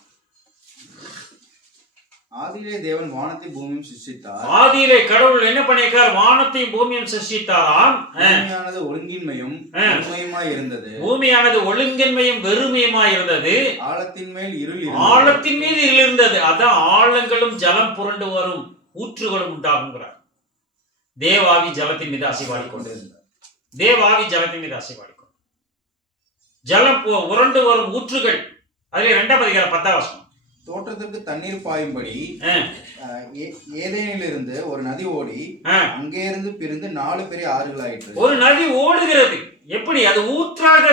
ஆதியிலே தேவன் வானத்தையும் பூமியும் சிருஷ்டித்தார். ஆதியிலே கடவுள் என்ன பண்ணியிருக்கார்? வானத்தையும் பூமியும் சிருஷ்டித்தாராம். பூமியானது ஒழுங்கின்மையும் வெறுமையுமாய் இருந்தது. ஆழத்தின் மேல் இருள் இருந்தது. அதான் ஆழங்களும் ஜலம் புரண்டு வரும் ஊற்றுகளும் உண்டாகுங்கிறார். தேவாவி ஜலத்தின் மீது அசைவாடி கொண்டிருந்தார். ஜலம் உரண்டு வரும் ஊற்றுகள். அதுல 2ஆம் அதிகாரம் 10ஆம் வசனம். தோட்டத்திற்கு தண்ணீர் பாயும்படி ஏதேனிலிருந்து ஒரு நதி ஓடி அங்கே இருந்து பிரிந்து 4 பெரிய ஆறுகளாயிற்று. ஒரு நதி ஓடுகிறது. எப்படி? அது ஊற்றாக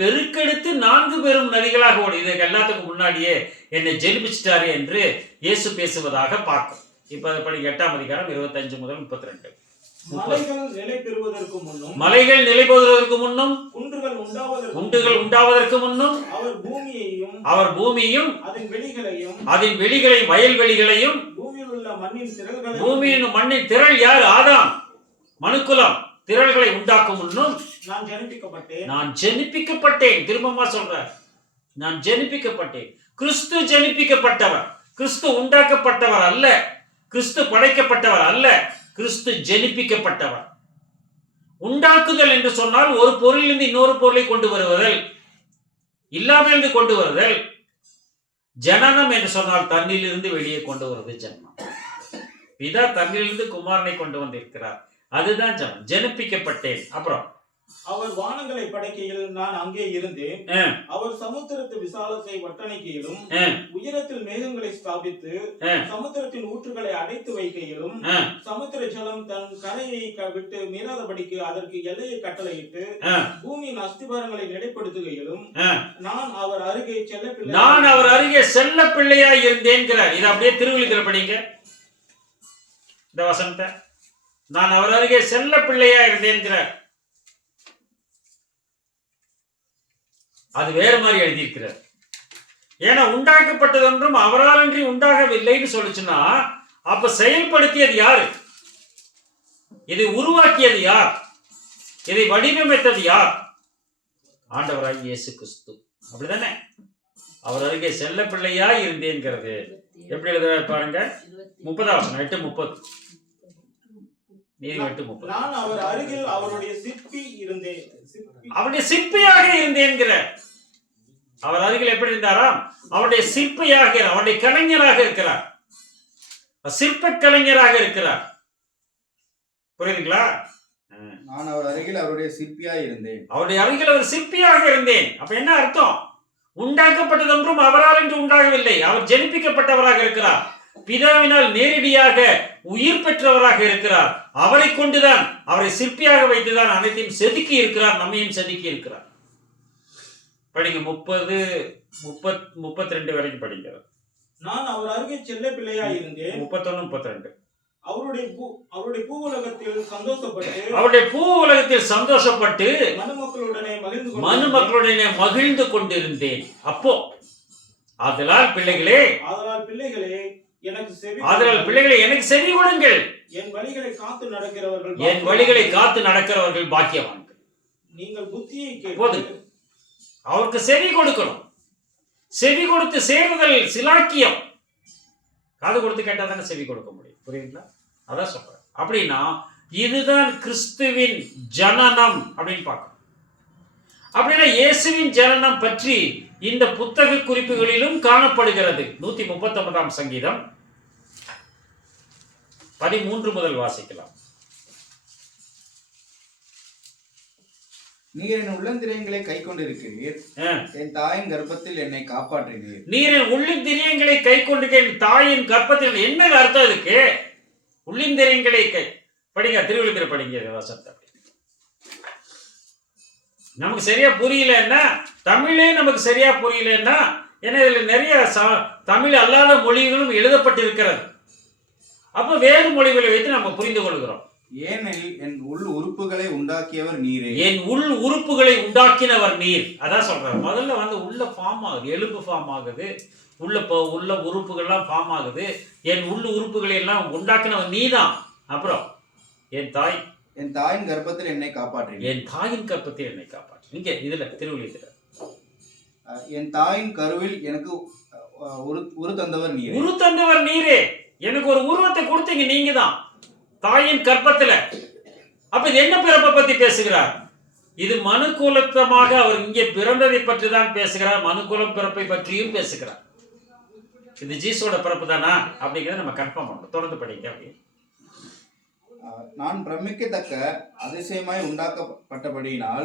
பெருக்கெடுத்து 4 பெரும் நதிகளாக ஓடி. இதுக்கு எல்லாத்துக்கும் முன்னாடியே என்னை ஜெனிப்பிச்சிட்டாரு என்று இயேசு பேசுவதாக பார்க்கும். இப்ப அதை படி 8ஆம் அதிகாரம் 25 முதல் 32. மலைகள் நிலை பெறுவதற்கு முன்னும் குன்றுகள் உண்டாவதற்கு முன்னும் அவர் பூமியையும் அதன் வெளிகளையும் வயல்வெளிகளையும் பூமியின் மண்ணின் திரள் யார்? ஆதாம் மனுக்குலம் திரள்களை உண்டாக்கும் முன்னும் நான் ஜெனிப்பிக்கப்பட்டேன். திரும்பமா சொல்றார், நான் ஜெனிப்பிக்கப்பட்டேன். கிறிஸ்து ஜெனிப்பிக்கப்பட்டவர். கிறிஸ்து உண்டாக்கப்பட்டவர் அல்ல. கிறிஸ்து படைக்கப்பட்டவர் அல்ல. கிறிஸ்து ஜெனிப்பிக்கப்பட்டவர். உண்டாக்குதல் என்று சொன்னால் ஒரு பொருளிலிருந்து இன்னொரு பொருளை கொண்டு வருவதல், இல்லாமலிருந்து கொண்டு வருதல். ஜனனம் என்று சொன்னால் தன்னிலிருந்து வெளியே கொண்டு வருவது ஜன்மம். பிதா தன்னிலிருந்து குமாரனை கொண்டு வந்திருக்கிறார். அதுதான் ஜனம். ஜெனிப்பிக்கப்பட்டேன். அப்புறம் அவர் வானங்களை படைக்கையில் நான் அங்கே இருந்தேன். ஆ. அவர் சமுத்திரத்து விசாலத்தை வட்டணைக்கையிலும் ஆ. உயரத்தில் மேகங்களை ஸ்தாபித்து ஆ. சமுத்திரத்தின் ஊற்றுகளை அடைத்து வைக்கையிலும் ஆ. சமுத்திர ஜலம் தன் கரையை விட்டு மீறாதபடிக்கு அதற்கு எல்லையை கட்டளையிட்டு ஆ. பூமியின் அஸ்திபாரங்களை நிலைப்படுத்துகையிலும் ஆ. நான் அவர் அருகே செல்ல நான் அவர் அருகே செல்ல பிள்ளையா இருந்தேன்கிறார். இது அப்படியே திருவிழித்துல படிங்க இந்த வசனத்தை. நான் அவர் அருகே செல்ல பிள்ளையா இருந்தேன்கிறார். அது வேற மாதிரி எழுதியிருக்கிறார். ஏன்னா உண்டாக்கப்பட்டதொன்றும் அவரால் அன்றி உண்டாகவில்லைன்னு சொல்லுச்சுன்னா அப்ப செயல்படுத்தியது யாரு? இதை உருவாக்கியது யார்? இதை வடிவமைத்தது யார்? ஆண்டவராகிய இயேசு கிறிஸ்து. அப்படிதானே? அவர் அருகே செல்ல பிள்ளையா இருந்தேங்கிறது எப்படி எழுதுறாரு பாருங்க. 30 வசனம் 8:30. நான் அவர் அருகில் அவருடைய சிற்பி இருந்தேன். அவருடைய சிற்பியாக இருந்தேன்கிற. அவர் அருகில் எப்படி இருந்தாராம்? அவருடைய சிற்பியாக, அவருடைய கலைஞராக இருக்கிறார். சிற்ப கலைஞராக இருக்கிறார். புரியுதுங்களா? நான் அவர் அருகில் அவருடைய சிற்பியாக இருந்தேன். அவருடைய அருகில் அவர் சிற்பியாக இருந்தேன். அப்ப என்ன அர்த்தம்? உண்டாக்கப்பட்டதொன்றும் அவரால் என்று உண்டாகவில்லை. அவர் ஜெனிப்பிக்கப்பட்டவராக இருக்கிறார். பிதாவினால் நேரடியாக உயிர் பெற்றவராக இருக்கிறார். அவரை கொண்டுதான், அவரை சிற்பியாக வைத்துதான் அனைத்தையும் செதுக்கி இருக்கிறார். நம்மையும் செதுக்கி இருக்கிறார். படிங்க 30, 32 வரைக்கும் படிங்க. நான் அவர் அருகே செல்ல பிள்ளையா இருந்தேன். 31, 32. அவருடைய பூ உலகத்தில் சந்தோஷப்பட்டு மனுமக்களுடனே மகிழ்ந்து கொண்டிருந்தேன். அப்போ ஆதலால் பிள்ளைகளே எனக்கு செவி கொடுங்கள். என் வழிகளை காத்து நடக்கிறவர்கள் பாக்கியவான்கள். நீங்கள் புத்தியை போதும். அவருக்கு செவி கொடுக்கணும். செவி கொடுத்து சேருதல் சிலாக்கியம். காது கொடுத்து கேட்டா தானே செவி கொடுக்க முடியும். புரியுதுங்களா? அதான் சொல்றேன். அப்படின்னா இதுதான் கிறிஸ்துவின் ஜனனம் அப்படின்னு பார்க்கணும். அப்படின்னா இயேசுவின் ஜனனம் பற்றி இந்த புத்தக குறிப்புகளிலும் காணப்படுகிறது. 139 சங்கீதம் 13 முதல் வாசிக்கலாம். நீர் என் உள்ளந்திரியங்களை கை கொண்டிருக்கிறீர். என் தாயின் கர்ப்பத்தில் என்னை காப்பாற்றினீர். நீர் என் உள்ளந்திரியங்களை கை கொண்டிருக்கிற என் தாயின் கர்ப்பத்தில். என்ன அர்த்தம் இதுக்கு? உள்ளந்திரியங்களை கை படிங்க, திருவிழிக்கிற படிங்க வசனத்தை. நமக்கு சரியா புரியலன்னா, தமிழே நமக்கு சரியா புரியலன்னா, ஏன்னா இதுல நிறைய தமிழ் அல்லாத மொழிகளும் எழுதப்பட்டிருக்கிறது. அப்ப வேறு மொழிகளை வைத்து நம்ம புரிந்து கொள்கிறோம். ஏனெனில் என் உள் உறுப்புகளை உண்டாக்கியவர் நீரே. என் உள் உறுப்புகளை உண்டாக்கினவர் நீர். அதான் சொல்றாரு. முதல்ல உள்ள ஃபார்ம் ஆகுது, எலும்பு ஃபார்ம் ஆகுது, உள்ள உறுப்புகள்லாம் ஃபார்ம் ஆகுது. என் உள்ள உறுப்புகளை எல்லாம் உண்டாக்கினவர் நீதான். அப்புறம் என் தாயின் கர்ப்பத்தில் என்னை காப்பாற்றினீர். என் தாயின் கர்ப்பத்தில் என்னை காப்பாற்றி. இங்க இதுல திருவிழியத்துல என் தாயின் கருவில் எனக்கு உரு தந்தவர் நீரே. உரு தந்தவர் நீரே. எனக்கு ஒரு உருவத்தை கொடுத்தீங்க நீங்க தான், தாயின் கர்ப்பத்துல. அப்ப இது என்ன பிறப்பை பத்தி பேசுகிறார்? இது மனுக்குலத்தமாக அவர் இங்கே பிறந்ததை பற்றி தான் பேசுகிறார். மனுக்குலம் பிறப்பை பற்றியும் பேசுகிறார். இது ஜீசோட பிறப்பு தானா அப்படிங்கிறத நம்ம கன்ஃபார்ம் பண்ணணும். தொடர்ந்து படிங்க. அப்படி நான் பிரமிக்கத்தக்க அதிசயமாய் உண்டாக்கப்பட்டபடியினால்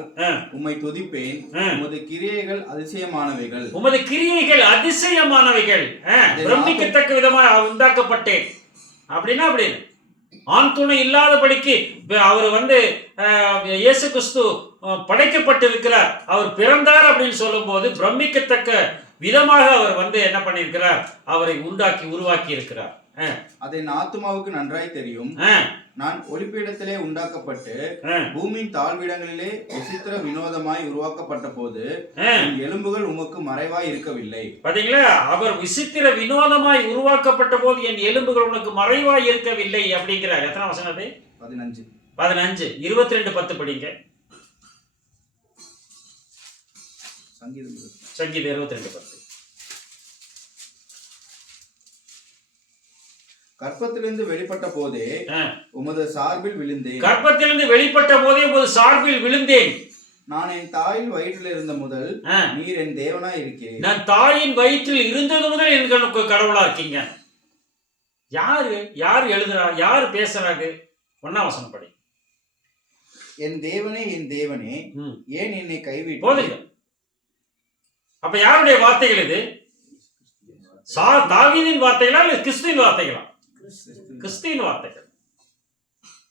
உம்மை துதிப்பேன். உமது கிரியைகள் அதிசயமானவைகள். உமது கிரியைகள் அதிசயமானவைகள். பிரமிக்கத்தக்க விதமாக உண்டாக்கப்பட்டேன் அப்படின்னா அப்படின்னு ஆண் துணை இல்லாதபடிக்கு அவர் இயேசு கிறிஸ்து படைக்கப்பட்டிருக்கிறார். அவர் பிறந்தார் அப்படின்னு சொல்லும் போது பிரமிக்கத்தக்க விதமாக அவர் என்ன பண்ணியிருக்கிறார்? அவரை உருவாக்கி இருக்கிறார். அதை என் ஆத்துமாவுக்கு நன்றாய் தெரியும். நான் ஒளிப்பீடத்திலே உண்டாக்கப்பட்டு பூமியின் தாழ்விடங்களிலே விசித்திர வினோதமாய் உருவாக்கப்பட்ட போது எலும்புகள் உமக்கு மறைவாய் இருக்கவில்லை. பாத்தீங்களா? அவர் விசித்திர வினோதமாய் உருவாக்கப்பட்ட போது என் எலும்புகள் உனக்கு மறைவாய் இருக்கவில்லை அப்படிங்கிறார். எத்தனை வசனம் அது? 15. 22:10 படிங்க. சங்கீதம் 22:10. கர்ப்பத்திலிருந்து வெளிப்பட்ட போதே உமது சார்பில் விழுந்தேன். கர்ப்பத்திலிருந்து வெளிப்பட்ட போதே உமது சார்பில் விழுந்தேன். நான் என் தாயின் வயிற்றில் இருந்த முதல் நீர் என் தேவனாய் இருக்கிறீர். நான் தாயின் வயிற்றில் இருந்தது முதல் எனக்கு கடவுளா இருக்கீங்க. யாரு எழுதுறா? யாரு பேசுறாங்க? 1ஆம் வசனம் படி. என் தேவனே ஏன் என்னை கைவிட்டு? போதுங்க. அப்ப யாருடைய வார்த்தைகள் இது? தாவீதின் வார்த்தைகளா இல்ல கிறிஸ்துவின் வார்த்தைகளா? கிறிஸ்துவின் வார்த்தைகள்.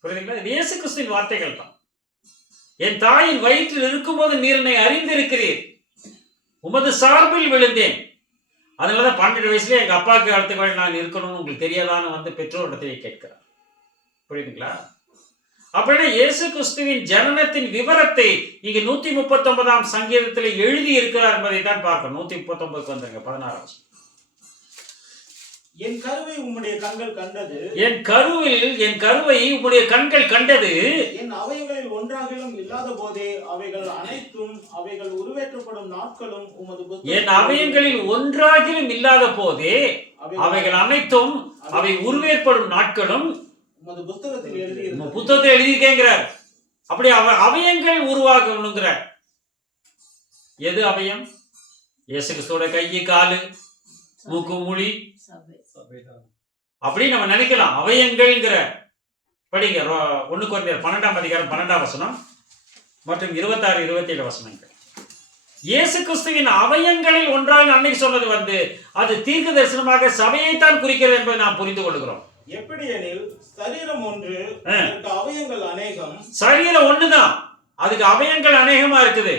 புரியுதுங்களா? இயேசு கிறிஸ்துவின் வார்த்தைகள் தான். என் தாயின் வயிற்றில் இருக்கும்போது நீர் என்னை அறிந்திருக்கிறீர், உமது சார்பில் விழுந்தேன். அதனாலதான் 12 வயசுல எங்க அப்பாவுக்கு அடுத்த நான் இருக்கணும்னு உங்களுக்கு தெரியாதான்னு வந்து பெற்றோரிடத்தை கேட்கிறார். புரியுதுங்களா? அப்படின்னா இயேசு கிறிஸ்துவின் ஜனனத்தின் விவரத்தை இங்க 139ஆம் சங்கீதத்தில் எழுதி இருக்கிறார் என்பதை தான் பார்க்கணும். 139 வந்துருங்க, 16. என் கருவை உம்முடைய கண்கள் கண்டது. என் கருவை உம்முடைய கண்கள் கண்டது. என் அவயங்களில் ஒன்றாகிலும் இல்லாத போதே அவைகள் அனைத்தும் அவைகள் உருவேற்றப்படும் நாட்களும் உமது என் அவயங்களில் ஒன்றாகிலும் இல்லாத போதே அவைகள் அனைத்தும் அவை உருவேற்படும் நாட்களும் உமது புத்தகத்தில் எழுதி புத்தகத்தில் எழுதியிருக்கேங்கிறார். அப்படி அவயங்கள் உருவாகணுங்கிறார். எது அவயம்? இயேசு கிறிஸ்துவோட கையை, காலு, மூக்கு, மொழி, அப்படி நம்ம நினைக்கலாம். அவயங்கள்ங்கிற படிங்க 1 கொரிந்தியர் 12ஆம் அதிகாரம் 12ஆம் வசனம் மற்றும் 26, 27 வசனங்கள். இயேசு கிறிஸ்துவின் அவயங்களில் ஒன்றாக அன்னைக்கு சொன்னது வந்து அது தீர்க்க தரிசனமாக சபையைத்தான் குறிக்கிறது என்பதை நாம் புரிந்து கொள்கிறோம். எப்படி எனில் சரீரம் ஒன்று, அவயங்கள் அநேகம். சரீரம் ஒண்ணுதான், அதுக்கு அவயங்கள் அநேகமா இருக்குது.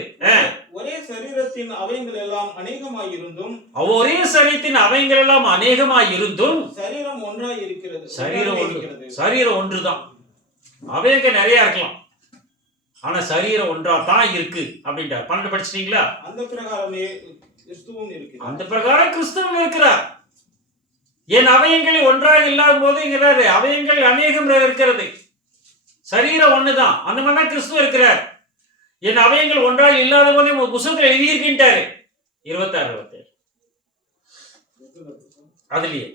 ஒரே சரீரத்தின் அவயங்கள் எல்லாம் அநேகமாயிருந்தும் ஒரே சரீரத்தின் அவயங்கள் எல்லாம் அநேகமாயிருந்தும் சரீரம் ஒன்றாய் இருக்கிறது. சரீரம் ஒன்றுதான். அவயங்கள் நிறைய இருக்கலாம், ஆனா சரீரம் ஒன்றா தான் இருக்கு அப்படின்றார். 12 படிச்சிட்டீங்களா? அந்த பிரகாரமே கிறிஸ்துவும் இருக்கிறார். அந்த பிரகாரம் கிறிஸ்துவும் இருக்கிறார். என் அவயங்களில் ஒன்றாக இல்லாத போது இருக்கிறாரு, அவயங்கள் அநேகம் இருக்கிறது, சரீரம் ஒண்ணுதான். அந்த மாதிரி தான் கிறிஸ்துவ இருக்கிறார். என் அவயங்கள் ஒன்றாக இல்லாத போதே புத்தகத்தில் எழுதியிருக்கின்றாரு. 26, 27 அதுலயே.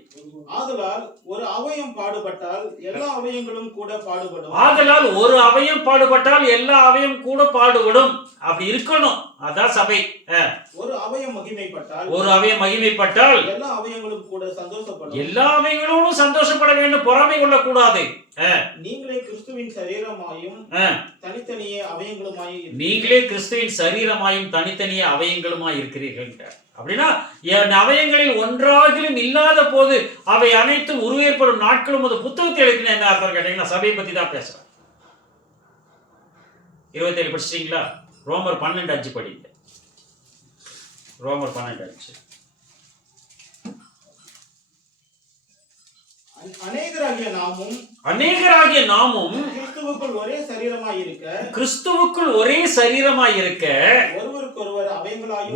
ஆதலால் ஒரு அவயம் பாடுபட்டால் எல்லா அவயங்களும் கூட பாடுபடும். ஆதலால் ஒரு அவயம் பாடுபட்டால் எல்லா அவயம் கூட பாடுபடும். அப்படி இருக்கணும், அதான் சபை. ஒரு அவயம் மகிமைப்பட்டால் எல்லா அவயங்களும் கூட சந்தோஷப்படும். எல்லா அவயங்களும் சந்தோஷப்பட வேண்டும், பொறாமை கொள்ளக்கூடாது. நீங்களே கிறிஸ்துவின் சரீரமாயும் தனித்தனியே அவயங்களுமாய் அவயங்களுமாய் இருக்கிறீர்கள். அப்படின்னா என் அவயங்களில் ஒன்றாகிலும் இல்லாத போது அவை அனைத்தும் உருவேற்படும் நாட்களும் ஒரு புத்தகத்தை எழுதின என்ன அர்த்தம் கேட்டீங்கன்னா சபையை பத்தி தான் பேசுறேன். 27 படிச்சிட்டீங்களா? ரோமர் 12:5 படிங்க. ரோமர் 12:5. அநேகராகிய நாமும் கிறிஸ்துவுக்குள் ஒரே சரீரமாய் இருக்க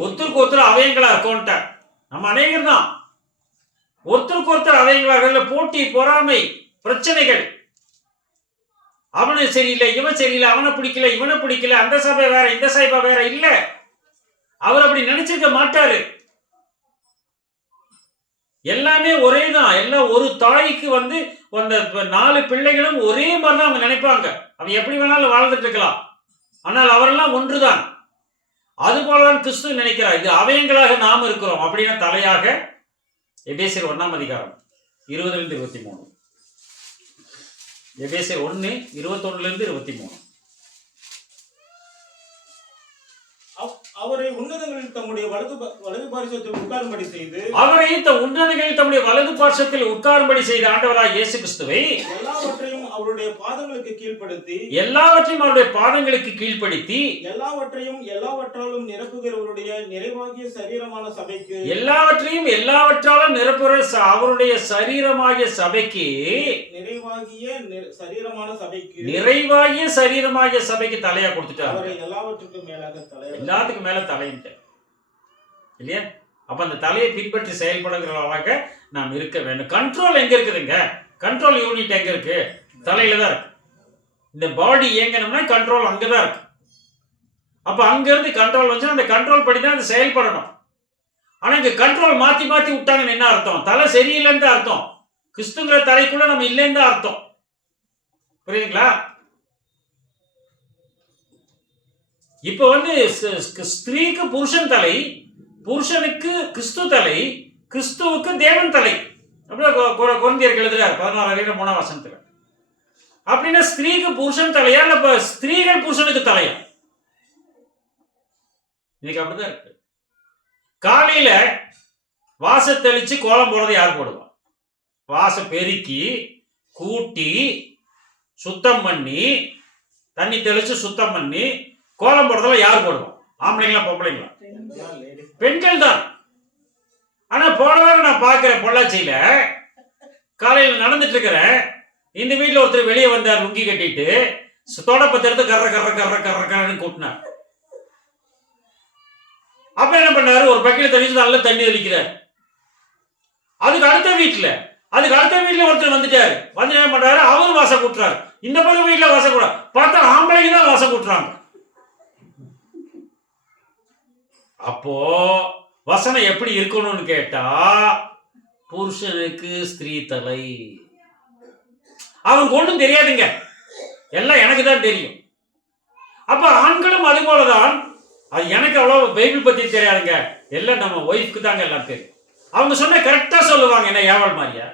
ஒருத்தருக்கு ஒருத்தர் அவயங்களா இருக்கோன்ட்ட. நம்ம அநேகர் தான், ஒருத்தருக்கு ஒருத்தர் அவயங்களாக. போட்டி, பொறாமை, பிரச்சனைகள், அவனு சரியில்லை, இவன் சரியில்லை, அவனை பிடிக்கல, இவனை பிடிக்கல, அந்த சபை வேற, இந்த சபை வேற. இல்ல, அவர் அப்படி நினைச்சிருக்க மாட்டாரு. எல்லாமே ஒரே தான். எல்லாம் ஒரு தாய்க்கு வந்து அந்த 4 பிள்ளைகளும் ஒரே மாதிரி தான் அவங்க நினைப்பாங்க. அவன் எப்படி வேணாலும் வாழ்ந்துட்டு இருக்கலாம், ஆனால் அவரெல்லாம் ஒன்றுதான். அது போலதான் கிறிஸ்து நினைக்கிறார். இது அவயங்களாக நாம் இருக்கிறோம். அப்படின்னா தலையாக எபேசியர் 1ஆம் அதிகாரம் 20-23, எபேசியர் 1:21-23. அவரை உன்னதங்களில் தம்முடைய வலது பார்சத்தில் உட்காரும்படி செய்து ஆண்டவராய் இயேசு கிறிஸ்துவை எல்லாவற்றையும் அவருடைய பாதங்களுக்கு கீழ்ப்படுத்தி எல்லாவற்றையும் எல்லாவற்றாலும் நிரப்புகிறவருடைய நிறைவாகிய சரீரமான சபைக்கு அவருடைய சரீரமாகிய சபைக்கு நிறைவாகிய சரீரமாகிய சபைக்கு தலையா கொடுத்துட்டார். அவரை எல்லாவற்றுக்கும் மேலாக எல்லாத்துக்கும் மேல தலையிட்ட இல்லையா? அப்ப அந்த தலையை பின்பற்றி செயல்படுகிறவராக நாம் இருக்க வேண்டும். கண்ட்ரோல் எங்க இருக்குதுங்க? கண்ட்ரோல் யூனிட் எங்க இருக்கு? தலையில தான் இருக்கு. இந்த பாடி இயங்கணும்னா கண்ட்ரோல் அங்கதான் இருக்கு. அப்ப அங்க இருந்து கண்ட்ரோல் வச்சு அந்த கண்ட்ரோல் படி தான் அது செயல்படணும். ஆனா இங்க கண்ட்ரோல் மாத்தி மாத்தி விட்டாங்கன்னு என்ன அர்த்தம்? தலை சரியில்லைன்னு தான் அர்த்தம். கிறிஸ்துங்கிற தலைக்குள்ள நம்ம இல்லைன்னு தான் அர்த்தம். புரியுதுங்களா? இப்ப வந்து ஸ்திரீக்கு புருஷன் தலை, புருஷனுக்கு கிறிஸ்து தலை, கிறிஸ்துவுக்கு தேவன் தலை. அப்படியே கொரிந்தியருக்கு எழுதுறார் 16:3 வசனத்துல. அப்படின்னா ஸ்திரீக்கு புருஷன் தலையா இல்ல ஸ்திரீகள் புருஷனுக்கு தலையா? இன்னைக்கு அப்படிதான் இருக்கு. காலையில வாச தெளிச்சு கோலம் போடுறது யார் போடுவா? வாச பெருக்கி கூட்டி சுத்தம் பண்ணி தண்ணி தெளிச்சு சுத்தம் பண்ணி கோலம் போடுறதுல யார் போடுவா? ஆம்பளைங்களா பொம்பளைங்களா? பெண்கள் தான். ஆனா போன வாரம் நான் பார்க்கிறேன், பொள்ளாச்சியில காலையில் நடந்துட்டு இருக்கிறேன். இந்த வீட்டுல ஒருத்தர் வெளியே வந்தார், லுங்கி கட்டிட்டு தொடப்பத்தை எடுத்து கர்ற கர்ற கர்ற கர்ற கர்றன்னு கூட்டினார். அப்ப என்ன பண்ணாரு, ஒரு பக்கெட்ல தண்ணி நல்லா தண்ணி தெளிக்கிறார். அதுக்கு அடுத்த வீட்டுல ஒருத்தர் வந்துட்டாரு. வந்து என்ன பண்றாரு, அவரு வாசம் கூட்டுறாரு. இந்த பக்கம் வீட்டுல வாசம் கூட பார்த்தா ஆம்பளைங்க தான் வாசம் கூட்டுறாங்க. அப்போ வசனம் எப்படி இருக்கணும்னு கேட்டா, புருஷனுக்கு ஸ்திரீ தலை. அவனுக்கு ஒன்றும் தெரியாதுங்க, எல்லாம் எனக்கு தான் தெரியும். அப்ப ஆண்களும் அது போலதான். அது எனக்கு அவ்வளவு பைபிள் பத்தி தெரியாதுங்க, எல்லாம் நம்ம ஒய்ஃப்க்கு தாங்க எல்லாம் தெரியும். அவங்க சொன்ன கரெக்டா சொல்லுவாங்க. என்ன ஏவல் மாதிரியா?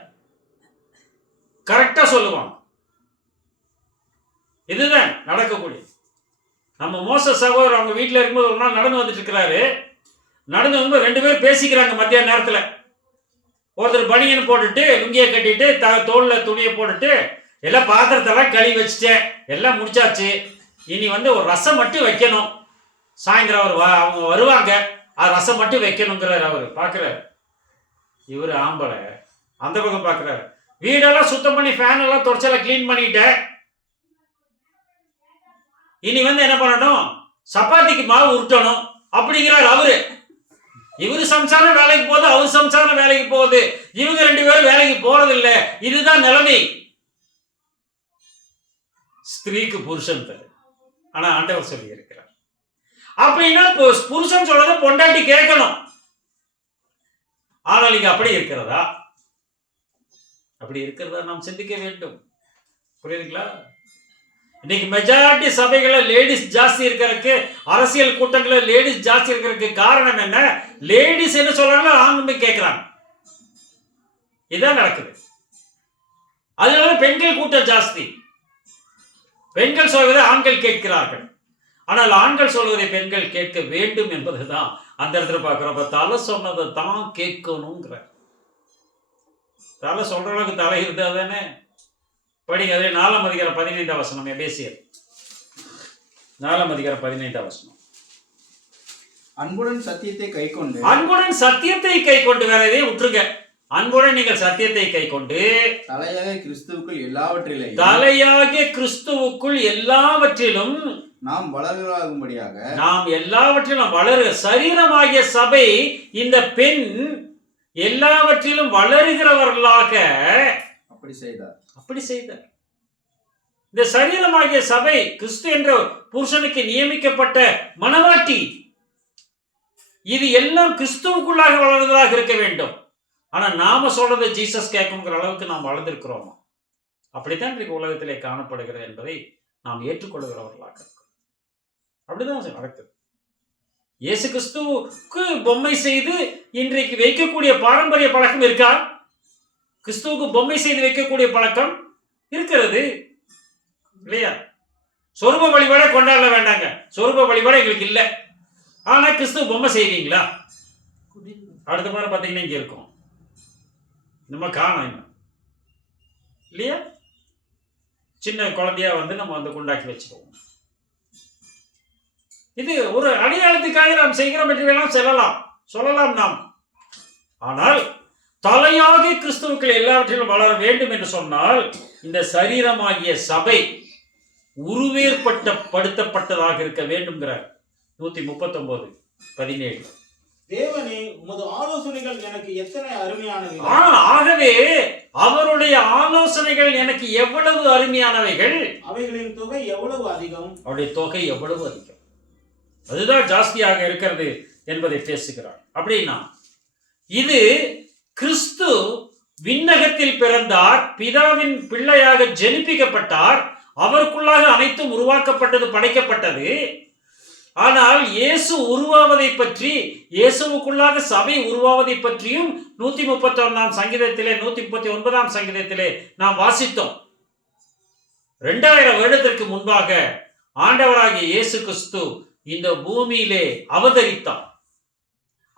கரெக்டா சொல்லுவாங்க. இதுதான் நடக்கக்கூடிய. நம்ம மோச சகோதரர் அவங்க வீட்டில் இருக்கும்போது ஒரு நாள் நடந்து வந்துட்டு இருக்கிறாரு. நடந்து வந்து 2 பேரும் பேசிக்கிறாங்க மத்தியான நேரத்துல. ஒருத்தர் பனியன் போட்டுட்டு லுங்கியை கட்டிட்டு தோல்ல துணியை போட்டுட்டு, எல்லாம் பாத்திரத்தெல்லாம் கழுவி வச்சுட்டேன், எல்லாம் முடிச்சாச்சு, இனி வந்து ஒரு ரசம் மட்டும் வைக்கணும், சாயந்தரம் அவங்க வருவாங்க, அது ரசம் மட்டும் வைக்கணுங்கிறாரு. அவரு பாக்குறாரு. இவரு ஆம்பளை அந்த பக்கம் பாக்குறாரு. வீடெல்லாம் சுத்தம் பண்ணி ஃபேன் எல்லாம் தொடச்செல்லாம் கிளீன் பண்ணிட்டேன், இனி வந்து என்ன பண்ணணும், சப்பாத்திக்கு மாவு உருட்டணும் அப்படிங்கிறார் அவரு. இவரு சம்சாரம் வேலைக்கு போகுது, அவரு சம்சாரம் வேலைக்கு போகுது, இவங்க 2 பேரும் வேலைக்கு போறது இல்லை. இதுதான் நிலைமை. ஸ்திரீக்கு புருஷன் தரு. ஆனா ஆண்டவர் சொல்லி இருக்கிறார். அப்படின்னா புருஷன் சொல்றத பொண்டாட்டி கேட்கணும். ஆனால் இங்க அப்படி இருக்கிறதா? அப்படி இருக்கிறதா நாம் சிந்திக்க வேண்டும். புரியுதுங்களா? இன்னைக்கு மெஜாரிட்டி சபைகளை லேடிஸ் ஜாஸ்தி இருக்கிறதுக்கு, அரசியல் கூட்டங்கள லேடிஸ் ஜாஸ்தி இருக்கிறதுக்கு காரணம் என்ன? லேடிஸ் என்ன சொல்றாங்களோ ஆண்கள் கேட்கிறாங்க. இதான் நடக்குது. அதனால பெண்கள் கூட்டம் ஜாஸ்தி. பெண்கள் சொல்வதை ஆண்கள் கேட்கிறார்கள். ஆனால் ஆண்கள் சொல்வதை பெண்கள் கேட்க வேண்டும் என்பதுதான் அந்த இடத்துல பார்க்கிறப்ப தலை சொன்னதை தான் கேட்கணுங்கிற. தலை சொல்ற அளவுக்கு தலை இருந்தா தானே. படிங்க, 4ஆம் அதிகாரம் 15ஆம் வசனம். எபேசியர் 4ஆம் அதிகாரம் 15ஆம் வசனம். அன்புடன் சத்தியத்தை கைக்கொண்டு, அன்புடன் சத்தியத்தை கைக்கொண்டு, வேற எதையும் விட்டுருங்க. அன்புடன் நீங்கள் சத்தியத்தை கைக்கொண்டு தலையாகிய கிறிஸ்துவுக்குள் எல்லாவற்றிலும், தலையாகிய கிறிஸ்துவுக்குள் எல்லாவற்றிலும் நாம் வளரும்படியாக, நாம் எல்லாவற்றிலும் வளரு. சரீரமாகிய சபை, இந்த பெண் எல்லாவற்றிலும் வளருகிறவர்களாக அப்படி செய்தார். இந்த சரீரமாகிய சபை கிறிஸ்து என்ற புருஷனுக்கு நியமிக்கப்பட்ட மனவாட்டி. இது எல்லாம் கிறிஸ்துவுக்குள்ளாக வளர்ந்ததாக இருக்க வேண்டும். ஆனா நாம சொல்றதை ஜீசஸ் கேட்குங்கிற அளவுக்கு நாம் வளர்ந்திருக்கிறோமா? அப்படித்தான் இன்றைக்கு உலகத்திலே காணப்படுகிறது என்பதை நாம் ஏற்றுக்கொள்கிறவர்களாக இருக்கிறோம். அப்படிதான் நடக்குது. இயேசு கிறிஸ்துவுக்கு பொம்மை செய்து இன்றைக்கு வைக்கக்கூடிய பாரம்பரிய பழக்கம் இருக்கா? கிறிஸ்துவுக்கு பொம்மை செய்து வைக்கக்கூடிய பழக்கம் இருக்கிறது இல்லையா? சொரூப வழிபாட கொண்டாட வேண்டாங்க, சொரூப வழிபாட எங்களுக்கு இல்லை. ஆனா கிறிஸ்துவ பொம்மை செய்வீங்களா? அடுத்த முறை பார்த்தீங்கன்னா இங்க இருக்கும், நம்ம காணும் இல்லையா? சின்ன குழந்தையா வந்து நம்ம வந்து குண்டாக்கி வச்சுக்குவோம். இது ஒரு அடையாளத்துக்காக நாம் செய்கிறோம் என்று சொல்லலாம் நாம். ஆனால் தலையாகிய கிறிஸ்துவுக்கள் எல்லாவற்றிலும் வளர வேண்டும் என்று சொன்னால் இந்த சரீரமாகிய சபை உருவேற்படுத்தப்பட்டதாக இருக்க வேண்டும்ங்கிறார் 139:17. தேவனே, உமது ஆலோசனைகள் எனக்கு எத்தனை அருமையானவை. ஆகவே அவருடைய ஆலோசனைகள் எனக்கு எவ்வளவு அருமையானவைகள், அவைகளின் தொகை எவ்வளவு அதிகம், அவருடைய தொகை எவ்வளவு அதிகம், அதுதான் ஜாஸ்தியாக இருக்கிறது என்பதை பேசுகிறார். அப்படின்னா இது கிறிஸ்து விண்ணகத்தில் பிறந்தார், பிதாவின் பிள்ளையாக ஜெனிப்பிக்கப்பட்டார், அவருக்குள்ளாக அனைத்தும் உருவாக்கப்பட்டது, படைக்கப்பட்டது. ஆனால் இயேசு உருவாவதை பற்றி, இயேசுவுக்குள்ளாக சபை உருவாவதை பற்றியும் 131ஆம் சங்கீதத்திலே 139ஆம் சங்கீதத்திலே நாம் வாசித்தோம். 2000 வருடத்திற்கு முன்பாக ஆண்டவராகிய இயேசு கிறிஸ்து இந்த பூமியிலே அவதரித்தார்.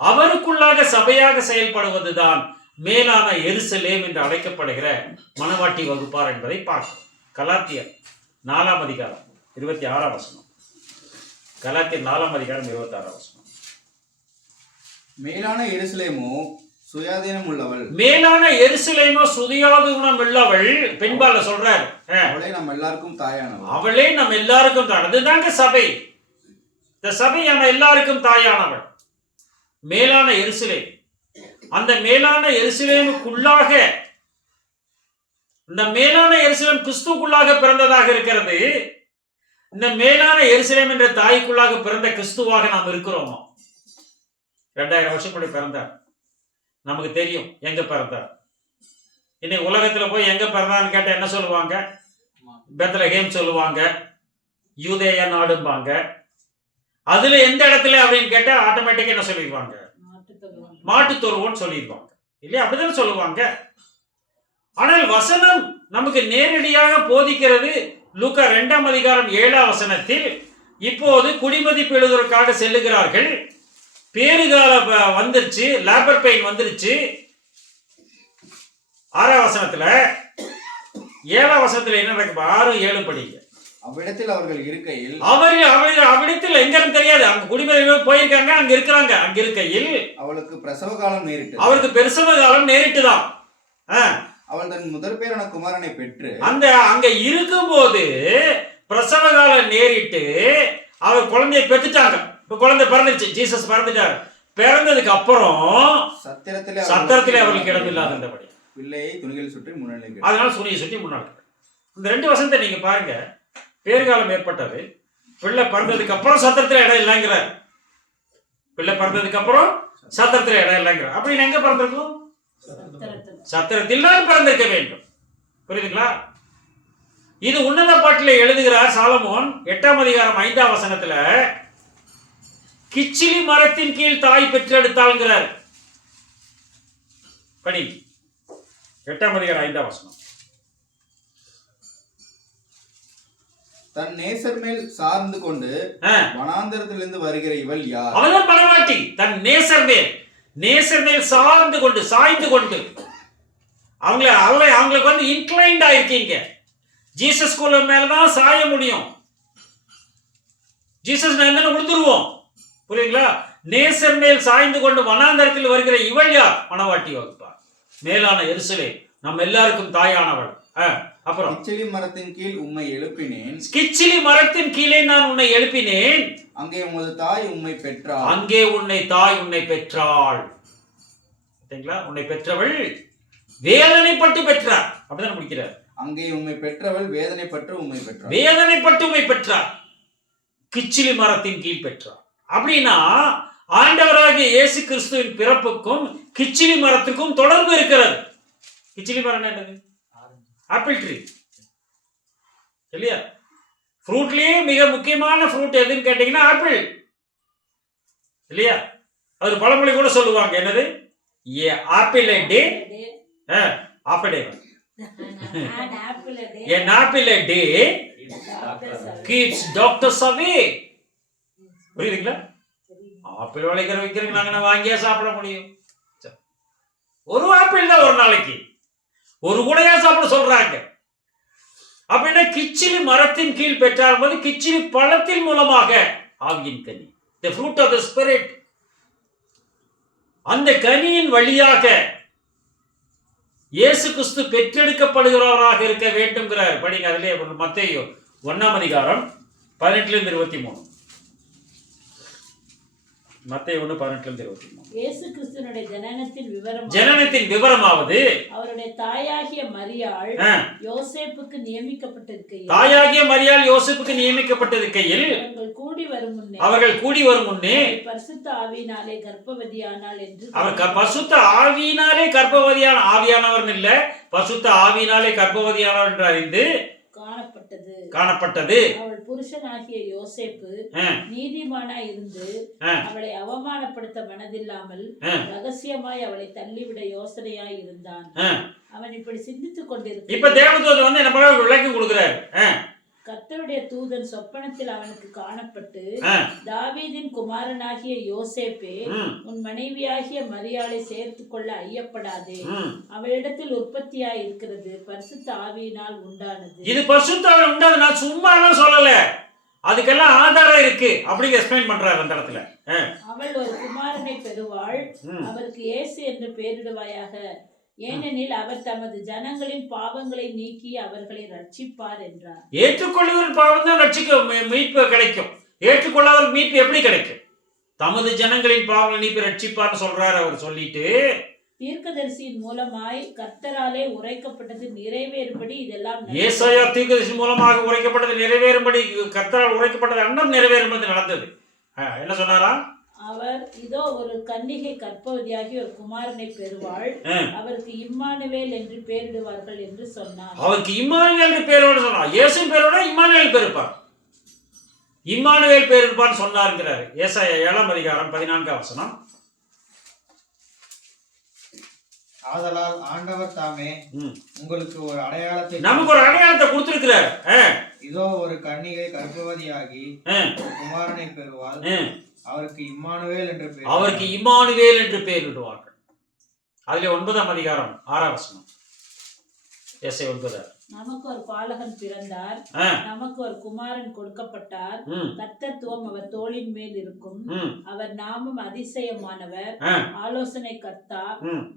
அவருக்குள்ளாக சபையாக செயல்படுவதுதான் மேலான எருசலேம் என்று அழைக்கப்படுகிற மணவாட்டி வகுப்பார் என்பதை பார்க்கிறோம். கலாத்தியர் 4ஆம் அதிகாரம் 26ஆம் வசனம். கலாத்தியர் 4ஆம் அதிகாரம் 26ஆம் வசனம். மேலான எருசலேமோ சுயாதீனம் உள்ளவள், மேலான எருசலேமோ சுயாதீனம் உள்ளவள், பெண்பால சொல்றார், அவளே நம்ம எல்லாருக்கும் தாயானவள். அவளே நம்ம எல்லாருக்கும் தாய். அதுதாங்க சபை. இந்த சபை நம்ம எல்லாருக்கும் தாயானவள். மேலான எருசலேம், அந்த மேலான எருசலேமுக்குள்ளாக, இந்த மேலான எருசலேம் கிறிஸ்துக்குள்ளாக பிறந்ததாக இருக்கிறது. இந்த மேலான எருசலேம் என்ற தாய்க்குள்ளாக பிறந்த கிறிஸ்துவாக நாம் இருக்கிறோமா? 2000 வருஷம் முன்னாடி பிறந்தார். நமக்கு தெரியும் எங்க பிறந்தார். இன்னைக்கு உலகத்துல போய் எங்க பிறந்தான்னு கேட்டா என்ன சொல்லுவாங்க? பெத்லகேம் சொல்லுவாங்க, யூதேயா நாடும்பாங்க. அதுல எந்த இடத்துல அப்படின்னு கேட்டா ஆட்டோமேட்டிக்கா என்ன சொல்லிடுவாங்க? மாட்டுத்தொழுவம்னு சொல்லிடுவாங்க இல்லையா? அப்படிதான் சொல்லுவாங்க. ஆனால் வசனம் நமக்கு நேரடியாக போதிக்கிறது. லூக்கா 2ஆம் அதிகாரம் 7ஆம் வசனத்தில், இப்போது குடிமதிப்பு எழுதுவதற்காக செல்லுகிறார்கள், பேறுகால வந்துருச்சு, லேபர் பெயின் வந்துருச்சு. 6ஆம் வசனத்துல 7ஆம் வசனத்துல என்ன நடக்கும்? 6-7 படிங்க. அவ்விடத்தில் அவர்கள் இருக்கையில், அவ்விடத்தில் எங்க தெரியாது, அங்க குடிமதிப்பு போயிருக்காங்க, அங்க இருக்கிறாங்க. அங்க இருக்கையில் அவளுக்கு பிரசவ காலம் நேரிட்டு, அவருக்கு பிரசவ காலம் நேரிட்டுதான். அவள் தன் முதற் பேரான குமாரனை பெற்று, அங்க இருக்கும்போது பிரசவ காலம் நேரிட்டு அவர் குழந்தைய பெற்றுட்டாங்க. இப்ப குழந்தை பிறந்துச்சு, ஜீசஸ் பிறந்துட்டார். பிறந்ததுக்கு அப்புறம் சத்திரத்திலே அவர்களுக்கு இடமில்லாதபடி பிள்ளையை துணிகள் சுற்றி முன்னாடி, அதனால துணியை சுற்றி முன்னாடி. இந்த 2 வசனத்தை நீங்க பாருங்க. பேறுகாலம் ஏற்பட்டது, பிள்ளை பிறந்ததுக்கு அப்புறம் சத்திரத்துல இடம் இல்லைங்கிற, பிள்ளை பிறந்ததுக்கு அப்புறம் சத்திரத்துல இடம் இல்லைங்கிற. அப்படின்னு எங்க பிறந்திருக்கும்? சத்திரத்தில் தான் பிறந்திருக்க வேண்டும். புரியுதுங்களா? இது உன்னத பாட்டில் எழுதுகிறார் சாலமோன் 8ஆம் அதிகாரம் 5ஆம் வசனத்துல, கிச்சிலி மரத்தின் கீழ் தாய் பெற்றெடுத்தாள்ங்கிறார். படி 8ஆம் அதிகாரம் 5ஆம் வசனம். தன் நேசர் மேல் சார்ந்து கொண்டு வனாந்தரத்திலிருந்து வருகிற இவள் யார்? அவள் மணவாட்டி. தன் நேசர் மேல் சார்ந்து கொண்டு, சாய்ந்து கொண்டு, அவங்களுக்கு வந்து இன்க்ளைண்ட் ஆயிருக்கீங்க. ஜீசஸ் மேலதான் சாய முடியும். ஜீசஸ் விழுந்துருவோம். புரியுங்களா? நேசர் மேல் சாய்ந்து கொண்டு வனாந்தரத்தில் வருகிற இவள் யார்? மணவாட்டி வகுப்பார், மேலான எருசலேம், நம்ம எல்லாருக்கும் தாயானவள். அப்புறம், கிச்சிலி மரத்தின் கீழ் உம்மை எழுப்பினேன், கிச்சிலி மரத்தின் கீழே நான் உன்னை எழுப்பினேன், அங்கே உமது தாய் உம்மை பெற்றாள், அங்கே உன்னை தாய் உன்னை பெற்றாள். உன்னை பெற்றவள் வேதனைப்பட்டு பெற்றார். அப்படிதான் முடிக்கிறார். அங்கே உம்மை பெற்றவள் வேதனைப்பட்டு உம்மை பெற்றாள், வேதனைப்பட்டு உம்மை பெற்றார், கிச்சிலி மரத்தின் கீழ் பெற்றார். அப்படின்னா ஆண்டவராகிய இயேசு கிறிஸ்துவின் பிறப்புக்கும் கிச்சிலி மரத்துக்கும் தொடர்பு இருக்கிறது. கிச்சிலி மரம் என்னது? ஆப்பிள் ட்ரீ இல்லையா? ஃப்ரூட்லயே மிக முக்கியமான ஃப்ரூட் எதுன்னு கேட்டீங்கன்னா ஆப்பிள் இல்லையா? அது பழமொழி கூட சொல்லுவாங்க, என்னது? Apple a day, half a day. An apple a day keeps doctors away. புரியுதுங்களா? ஆப்பிள் விளைக்கிறவங்க நாங்க வாங்கியா சாப்பிட முடியும்? ஒரு ஆப்பிள் தான் ஒரு நாளைக்கு, ஒரு கூடையா சாப்பிட சொல்றாங்க. அப்படின்னா கிச்சிலி மரத்தின் கீழ் பெற்றார் போது கிச்சிலி பழத்தின் மூலமாக ஆவியின் கனி, the fruit of the spirit, அந்த கனியின் வழியாக இயேசு கிறிஸ்து பெற்றெடுக்கப்படுகிறவராக இருக்க வேண்டும்ங்கிறார். படிங்க, அதிலே மத்தேயு 1ஆம் அதிகாரம் 18-23. மத்தேயு 1:18-23. இயேசு கிறிஸ்துவினுடைய ஜனனத்தின் விவரமாவது, அவருடைய தாயாகிய மரியாள் யோசேப்புக்கு நியமிக்கப்பட்டிருக்கையில், அவர்கள் கூடி வரும் முன்னே பரிசுத்த ஆவியினாலே கர்ப்பவதியானாள் என்று, அவர் பரிசுத்த ஆவியினாலே கர்ப்பவதியான, ஆவியானவர் இல்ல, பரிசுத்த ஆவியினாலே கர்ப்பவதியானவர் என்று அறிந்து காணப்பட்டது. அவள் புருஷனாகிய யோசேப்பு நீதிமானாய் இருந்து அவளை அவமானப்படுத்த மனதில்லாமல் ரகசியமாய் அவளை தள்ளிவிட யோசனையாய் இருந்தான். அவன் இப்படி சிந்தித்துக் கொண்டிருக்க இப்ப தேவதூதன் வந்து என்ன விளக்கம் கொடுக்கிறார். கர்த்தருடைய தூதன் சொப்பனத்தில் அவனுக்கு காணப்பட்டு, தாவீதின் குமாரனாகிய யோசேப்பே, உன் மனைவியாகிய மரியாளை சேர்த்துக் கொள்ள ஐயப்படாதே, அவளிடத்தில் உற்பத்தியாய் இருக்கிறது பரிசுத்த ஆவியினால் உண்டானது. இது பரிசுத்த ஆவியினால் உண்டானது, நான் சும்மா எல்லாம் சொல்லல, அதுக்கெல்லாம் ஆதாரம் இருக்கு அப்படிங்க எக்ஸ்பிளைன் பண்றாரு அந்த இடத்துல. அவள் ஒரு குமாரனை பெறுவாள், அவருக்கு இயேசு என்று பெயரிடுவாயாக, ஏனெனில் அவர் தமது ஜனங்களின் பாவங்களை நீக்கி அவர்களை ரட்சிப்பார் என்றார். ஏற்றுக்கொள்ளுகிற பாவம் தான் ரட்சிக்க மீட்பு கிடைக்கும். ஏற்றுக்கொள்ளாத மீட்பு எப்படி கிடைக்கும்? தமது ஜனங்களின் பாவங்களை நீக்கி ரட்சிப்பார்னு சொல்றாரு அவர். சொல்லிட்டு தீர்க்கதரிசியின் மூலமாய் கர்த்தராலே உரைக்கப்பட்டது நிறைவேறும்படி இதெல்லாம் ஏசாயா தீர்க்கதரிசி மூலமாக உரைக்கப்பட்டது நிறைவேறும்படி கர்த்தரால் உரைக்கப்பட்டது அன்னம் நிறைவேறும்படி நடந்தது. என்ன சொன்னாரா? அவர் இதோ ஒரு கன்னிகை கர்ப்பவதியாகி ஒரு குமாரனை பெறுவாள், அவருக்கு இம்மானுவேல் என்று பெயரிடுவார்கள் என்று சொன்னார். அவருக்கு இம்மானுவேல் என்று பெயரோடு சொன்னார். இயேசு பெயரோட இம்மானுவேல் பெயர்ப்பார், இம்மானுவேல் பெயர்ப்பான்னு சொன்னார்ங்கிறாரு. ஏசாயா 7:14. ஆதலால் ஆண்டவர் தாமே உங்களுக்கு ஒரு அடையாளத்தை, நமக்கு ஒரு அடையாளத்தை கொடுத்திருக்கிறார். இதோ ஒரு கன்னிகை கர்ப்பவதியாகி குமாரனை பெறுவாள், அவருக்கு இம்மானுவேல் என்று பெயரிடுவார்கள். அதிலே 9:6. ஏசாயா 9. நமக்கு ஒரு பாலகன் பிறந்தார், நமக்கு ஒரு குமாரன் கொடுக்கப்பட்டார், கர்த்தத்துவம் அவர் தோளின் மேல் இருக்கும், அவர் நாமம் அதிசயமானவர், ஆலோசனை கர்த்தா,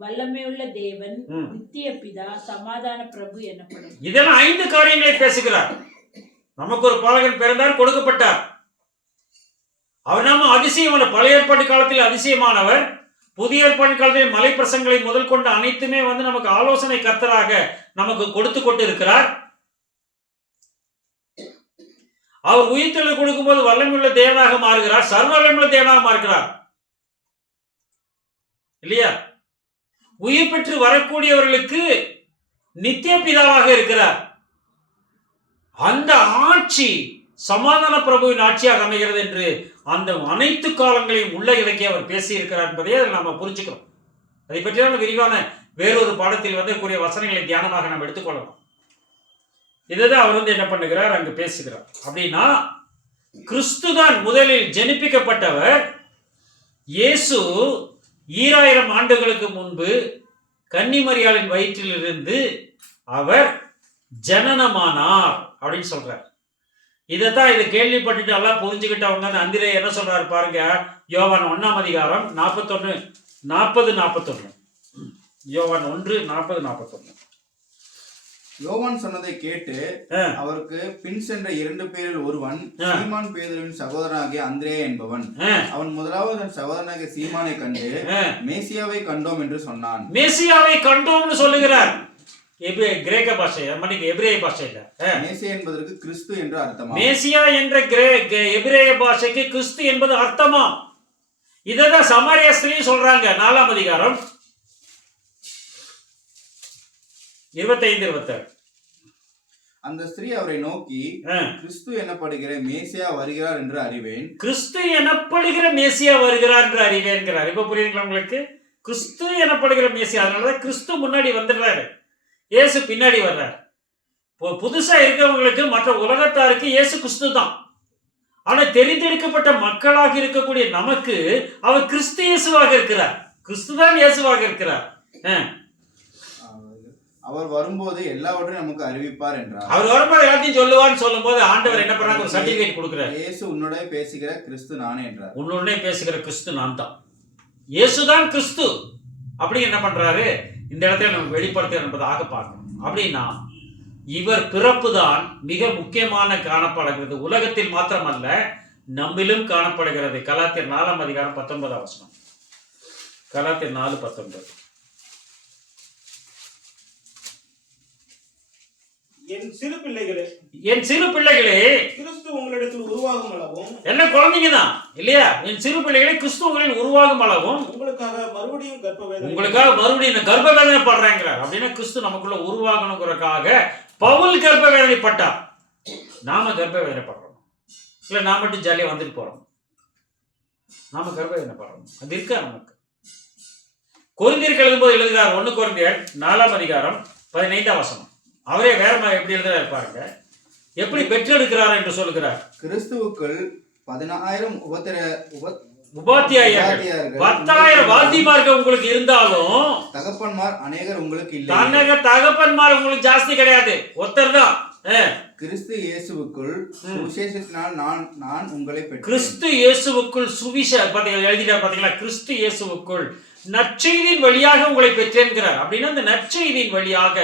வல்லமையுள்ள தேவன், நித்திய பிதா, சமாதான பிரபு எனப்படும். இதெல்லாம் 5 காரியங்களை பேசுகிறார். நமக்கு ஒரு பாலகன் பிறந்தார், கொடுக்கப்பட்டார், அவர் நாம அதிசயமான, பழைய ஏற்பாட்டு காலத்தில் அதிசயமானவர், புதிய ஏற்பாட்டு காலத்தில் மலை பிரசங்களை முதல் கொண்டு அனைத்துமே வந்து நமக்கு ஆலோசனை கர்த்தராக நமக்கு கொடுத்து கொண்டு இருக்கிறார். அவர் உயிர்த்தெழுதல் கொடுக்கும்போது வல்லமையுள்ள தேவனாக மாறுகிறார், சர்வ வல்லமையுள்ள தேவனாக மாறுகிறார் இல்லையா? உயிர் பெற்று வரக்கூடியவர்களுக்கு நித்திய பிதாவாக இருக்கிறார். அந்த ஆட்சி சமாதான பிரபுவின் ஆட்சியாக அமைகிறது என்று அந்த அனைத்து காலங்களையும் உள்ள இலக்கி அவர் பேசியிருக்கிறார் என்பதை நம்ம புரிஞ்சுக்கிறோம். அதை பற்றியான விரிவான வேறொரு பாடத்தில் கூடிய வசனங்களை தியானமாக நாம் எடுத்துக்கொள்ளலாம். இதுதான் அவர் என்ன பண்ணுகிறார், அங்கு பேசுகிறார். அப்படின்னா கிறிஸ்து தான் முதலில் ஜெனிப்பிக்கப்பட்டவர். இயேசு 2000 ஆண்டுகளுக்கு முன்பு கன்னிமரியாளின் வயிற்றிலிருந்து அவர் ஜனனமானார் அப்படின்னு சொல்றார். இதைத்தான் இதை கேள்விப்பட்டுட்டு எல்லாம் புரிஞ்சுக்கிட்டவங்க அந்திரே என்ன சொல்றாரு பாருங்க. யோவான் 1:41. யோவான் 1:40-41. யோவான் சொன்னதை கேட்டு அவருக்கு பின் சென்ற 2 பேரில் ஒருவன் சீமான் பேதுருவின் சகோதரனாகிய அந்திரேயா என்பவன். அவன் முதலாவது தன் சகோதரனாகிய சீமானை கண்டு மேசியாவை கண்டோம் என்று சொன்னான். மேசியாவை கண்டோம்னு சொல்லுகிறார். கிரேக்க பாஷை, எபிரேய பாஷையில மேசியா என்பதற்கு கிறிஸ்து என்று அர்த்தமா? மேசியா என்ற எபிரேய பாஷைக்கு கிறிஸ்து என்பது அர்த்தமா? இததான் சமாரியா ஸ்திரீ சொல்றாங்க. 4ஆம் அதிகாரம் 25-26. அந்த ஸ்திரீ அவரை நோக்கி, கிறிஸ்து எனப்படுகிற மேசியா வருகிறார் என்று அறிவேன். கிறிஸ்து எனப்படுகிற மேசியா வருகிறார் என்று அறிவேன்கிறார். இப்ப புரியுதுங்களா உங்களுக்கு? கிறிஸ்து எனப்படுகிற மேசியா, அதனாலதான் கிறிஸ்து முன்னாடி வந்துடுறாரு, இயேசு பின்னாடி வர்றார். புதுசா இருக்கவங்களுக்கு, மற்ற உலகத்தாருக்கு இயேசு கிறிஸ்து தான். ஆனா தெரிந்தெடுக்கப்பட்ட மக்களாக இருக்கக்கூடிய நமக்கு அவர் கிறிஸ்து இயேசுவாக இருக்கிறார். கிறிஸ்து தான் இயேசுவாக இருக்கிறார். அவர் வரும்போது எல்லாவற்றையும் நமக்கு அறிவிப்பார் என்றார். அவர் வரும்போது எல்லாத்தையும் சொல்லுவார்னு சொல்லும்போது ஆண்டவர் என்ன பண்றாங்க, ஒரு சர்டிபிகேட் கொடுக்கிறார். இயேசு உன்னோட பேசுகிற கிறிஸ்து நானே என்றார். உன்னோட பேசுகிற கிறிஸ்து நான் தான், இயேசுதான் கிறிஸ்து அப்படி என்ன பண்றாரு, இந்த இடத்துல நம்ம வெளிப்படுத்த என்பதாக பார்க்கணும். அப்படின்னா இவர் பிறப்பு தான் மிக முக்கியமான காணப்படுகிறது. உலகத்தில் மாத்திரமல்ல, நம்மிலும் காணப்படுகிறது. கலாத்தியர் 4ஆம் அதிகாரம் 19ஆம் வசனம். கலாத்தியர் 4:19. என் சிறு பிள்ளைகளே கிறிஸ்து உங்களிடத்தில் உருவாகும் அளவும், என்ன குழந்தைங்க தான், இல்லையா? என் சிறு பிள்ளைகளை கிறிஸ்துவங்களில் உருவாகும் அளவும் உங்களுக்காக மறுபடியும் கர்ப்ப வேதனை படுறேங்கிறார். அப்படின்னா கிறிஸ்து நமக்குள்ள உருவாகணுங்கிறதுக்காக பவுல் கர்ப்ப வேதனைப்பட்டார். நாம கர்ப்ப வேதனைப்படுறோம் இல்ல? நான் மட்டும் ஜாலியா வந்துட்டு போறோம்? நாம கர்ப்ப வேதனைப்படுறோம். அது இருக்கா நமக்கு? கொரிந்தியருக்கு எழுதும்போது எழுதுகிறார், 1 கொரிந்தியர் 4ஆம் அதிகாரம் 15ஆம் வசனம். அவரே வேற மாதிரி எப்படி எழுத இருப்பாருங்க, எப்படி பெற்றெடுக்கிறார் என்று சொல்லுகிறார். கிறிஸ்துவுக்குள் 10,000 உபாத்தியாயர்கள் 10,000 வாத்திமார்கள் உங்களுக்கு இருந்தாலும் தகப்பன்மார் அநேகர் உங்களுக்கு இல்லை. தகப்பன்மார் உங்களுக்கு ஜாஸ்தி கிடையாது, ஒருத்தர் தான். கிறிஸ்து இயேசுவுக்குள் சுவிசேஷத்தினால் நான் உங்களை பெற்றேன். கிறிஸ்து இயேசுவுக்குள் பாத்தீங்களா, எழுதிட்டார் பாத்தீங்களா? கிறிஸ்து இயேசுவுக்குள் நற்செய்தியின் வழியாக உங்களை பெற்றேன்கிறார். அப்படின்னா அந்த நற்செய்தியின் வழியாக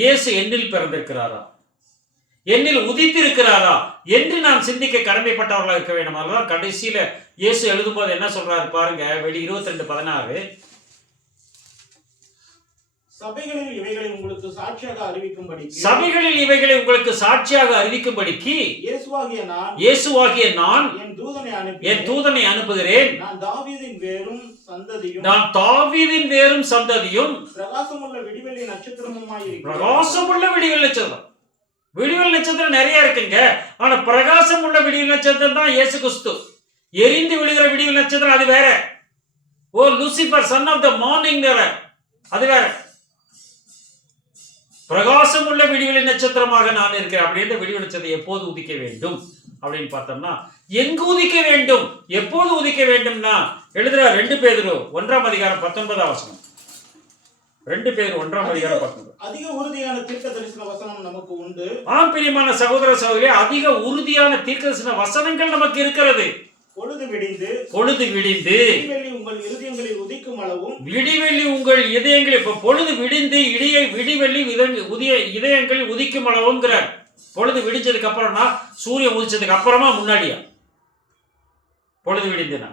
இயேசு என்னில் பிறந்திருக்கிறாரா, என்னில் உதித்திருக்கிறாரா என்று நாம் சிந்திக்க கடமைப்பட்டவர்களாக இருக்க வேண்டும். அதுதான் கடைசியில இயேசு எழுதும் போது என்ன சொல்றாரு பாருங்க, வெளி 22:16, சபைகளில் இவைகளை உங்களுக்கு சாட்சியாக அறிவிக்கும்படிக்கு இயேசுவாகிய நான் என் தூதனை அனுப்புகிறேன். நான் தாவீதின் வேரும் சந்ததியும் பிரகாசமுள்ள விடிவெள்ளி நட்சத்திரமுமாயிருக்கிறேன். பிரகாசமுள்ள விடிவெள்ளி நட்சத்திரம். விடிவெள்ளி நட்சத்திரம் நிறைய இருக்குங்க. ஆனா பிரகாசம் உள்ள விடிவெள்ளி நட்சத்திரம் தான் இயேசு கிறிஸ்து. எரிந்து விழுகிற விடிவெள்ளி நட்சத்திரம் அது வேற. ஓ Lucifer, son of the morning, அது வேற. பிரகாசம் உள்ள விடிவெள்ளி நட்சத்திரமாக நான் இருக்கிறேன். அப்படின்னு விடிவெள்ளி நட்சத்திரம் எப்போது உதிக்க வேண்டும் அப்படின்னு பார்த்தோம்னா, எங்கு உதிக்க வேண்டும், எப்போது உதிக்க வேண்டும்னா எழுதுற 2 பேதுரு 1ஆம் அதிகாரம் 19ஆம் வசனம். 2 பேதுரு 1ஆம் அதிகாரம் 19. அதிக உறுதியான தீர்க்கதரிசன வசனம் நமக்கு உண்டு. ஆம் பிரியமான சகோதர சகோதரிகளே, அதிக உறுதியான தீர்க்கதரிசன வசனங்கள் நமக்கு இருக்கிறது. பொழுது விடிந்து விடிவெள்ளி உங்கள் இதயங்களில் உதிக்கும் அளவும், விடிவெள்ளி உங்கள் இதயங்களில், இப்ப பொழுது விடிந்து விடிவெள்ளி இதயங்களில் உதிக்கும் அளவுங்கிறார். பொழுது விடிஞ்சதுக்கு அப்புறம்னா சூரியன் உதிச்சதுக்கு அப்புறமா முன்னாடியா? பொழுது விடிந்துனா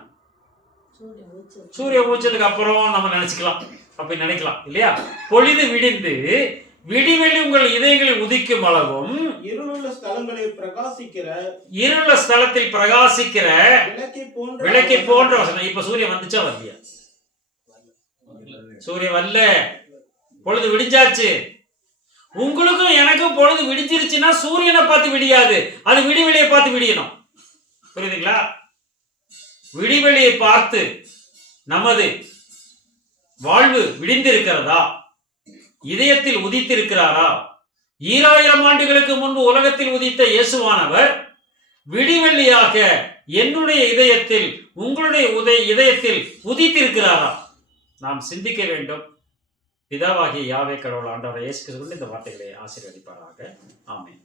சூரியன் உதிச்சதுக்கு அப்புறம் நம்ம நினைச்சுக்கலாம், அப்படி நினைக்கலாம் இல்லையா? பொழுது விடிந்து விடிவெள்ளி உங்கள் இதயங்களில் உதிக்கும் அளவும், இருளுள்ள ஸ்தலத்தில் பிரகாசிக்கிற விளக்கை போன்ற வசனம். இப்ப சூரியன் வந்துச்சா வரலையா? சூரியன் வரல, பொழுது விடிஞ்சாச்சு. உங்களுக்கும் எனக்கும் பொழுது விடிஞ்சிருச்சுன்னா சூரியனை பார்த்து விடியாது, அது விடிவெளியை பார்த்து விடியணும். புரியுதுங்களா? விடிவெளியை பார்த்து நமது வாழ்வு விடிந்திருக்கிறதா, இதயத்தில் உதித்திருக்கிறாரா? 2000 ஆண்டுகளுக்கு முன்பு உலகத்தில் உதித்த இயேசுவானவர் விடிவெள்ளியாக என்னுடைய இதயத்தில், உங்களுடைய இதயத்தில் உதித்திருக்கிறாரா? நாம் சிந்திக்க வேண்டும். பிதாவாகிய யாவே கடவுள் ஆண்டவர் இயேசு கிறிஸ்து இந்த வார்த்தைகளை ஆசீர்வதிப்பாராக. ஆமென்.